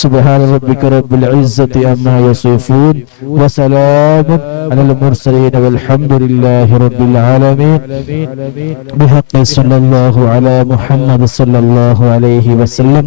സുബ്ഹാന റബ്ബിക റബ്ബിൽ ഇസ്സതി അമ്മാ യസിഫൂൻ വസലാമുൻ അലൽ മുർസലീൻ വൽഹംദുലില്ലാഹി റബ്ബിൽ ആലമീൻ. ബിഹഖി സ്വല്ലല്ലാഹു അലാ മുഹമ്മദ് സ്വല്ലല്ലാഹു അലൈഹി وسلم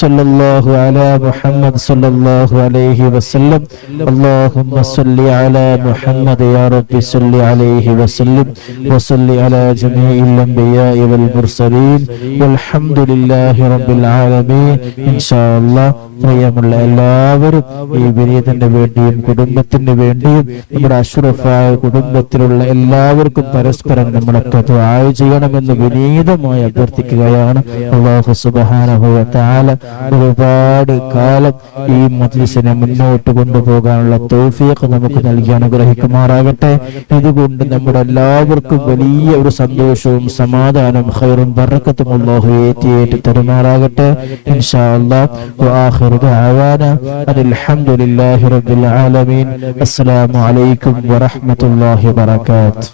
صلى الله على محمد صلى الله عليه وسلم اللهم صل على محمد يا رب صل عليه وسلم وصل على جميع الأنبياء والمرسلين والحمد لله رب العالمين إن شاء الله. പ്രിയമുള്ള എല്ലാവരും ഈ വിനീതന്റെ വേണ്ടിയും കുടുംബത്തിന് വേണ്ടിയും നമ്മുടെ അഷ്റഫായ കുടുംബത്തിലുള്ള എല്ലാവർക്കും പരസ്പരം നമ്മളൊക്കെ ദുആ ചെയ്യണമെന്ന് വിനീതമായി അഭ്യർത്ഥിക്കുകയാണ്. അല്ലാഹു സുബ്ഹാനഹു വ തആല ഒരുപാട് കാലം ഈ മജ്ലിസിനെ മുന്നോട്ട് കൊണ്ടുപോകാനുള്ള തൗഫീഖ് നമുക്ക് നൽകി അനുഗ്രഹിക്കുമാറാകട്ടെ. ഇതുകൊണ്ട് നമ്മുടെ എല്ലാവർക്കും വലിയ ഒരു സന്തോഷവും സമാധാനവും ഖൈറും ബറക്കത്തും അല്ലാഹു ഏറ്റി തരുമാറാകട്ടെ ഇൻഷാ അല്ലാഹ്. دعوانا أن الحمد لله رب العالمين. السلام عليكم ورحمة الله وبركاته.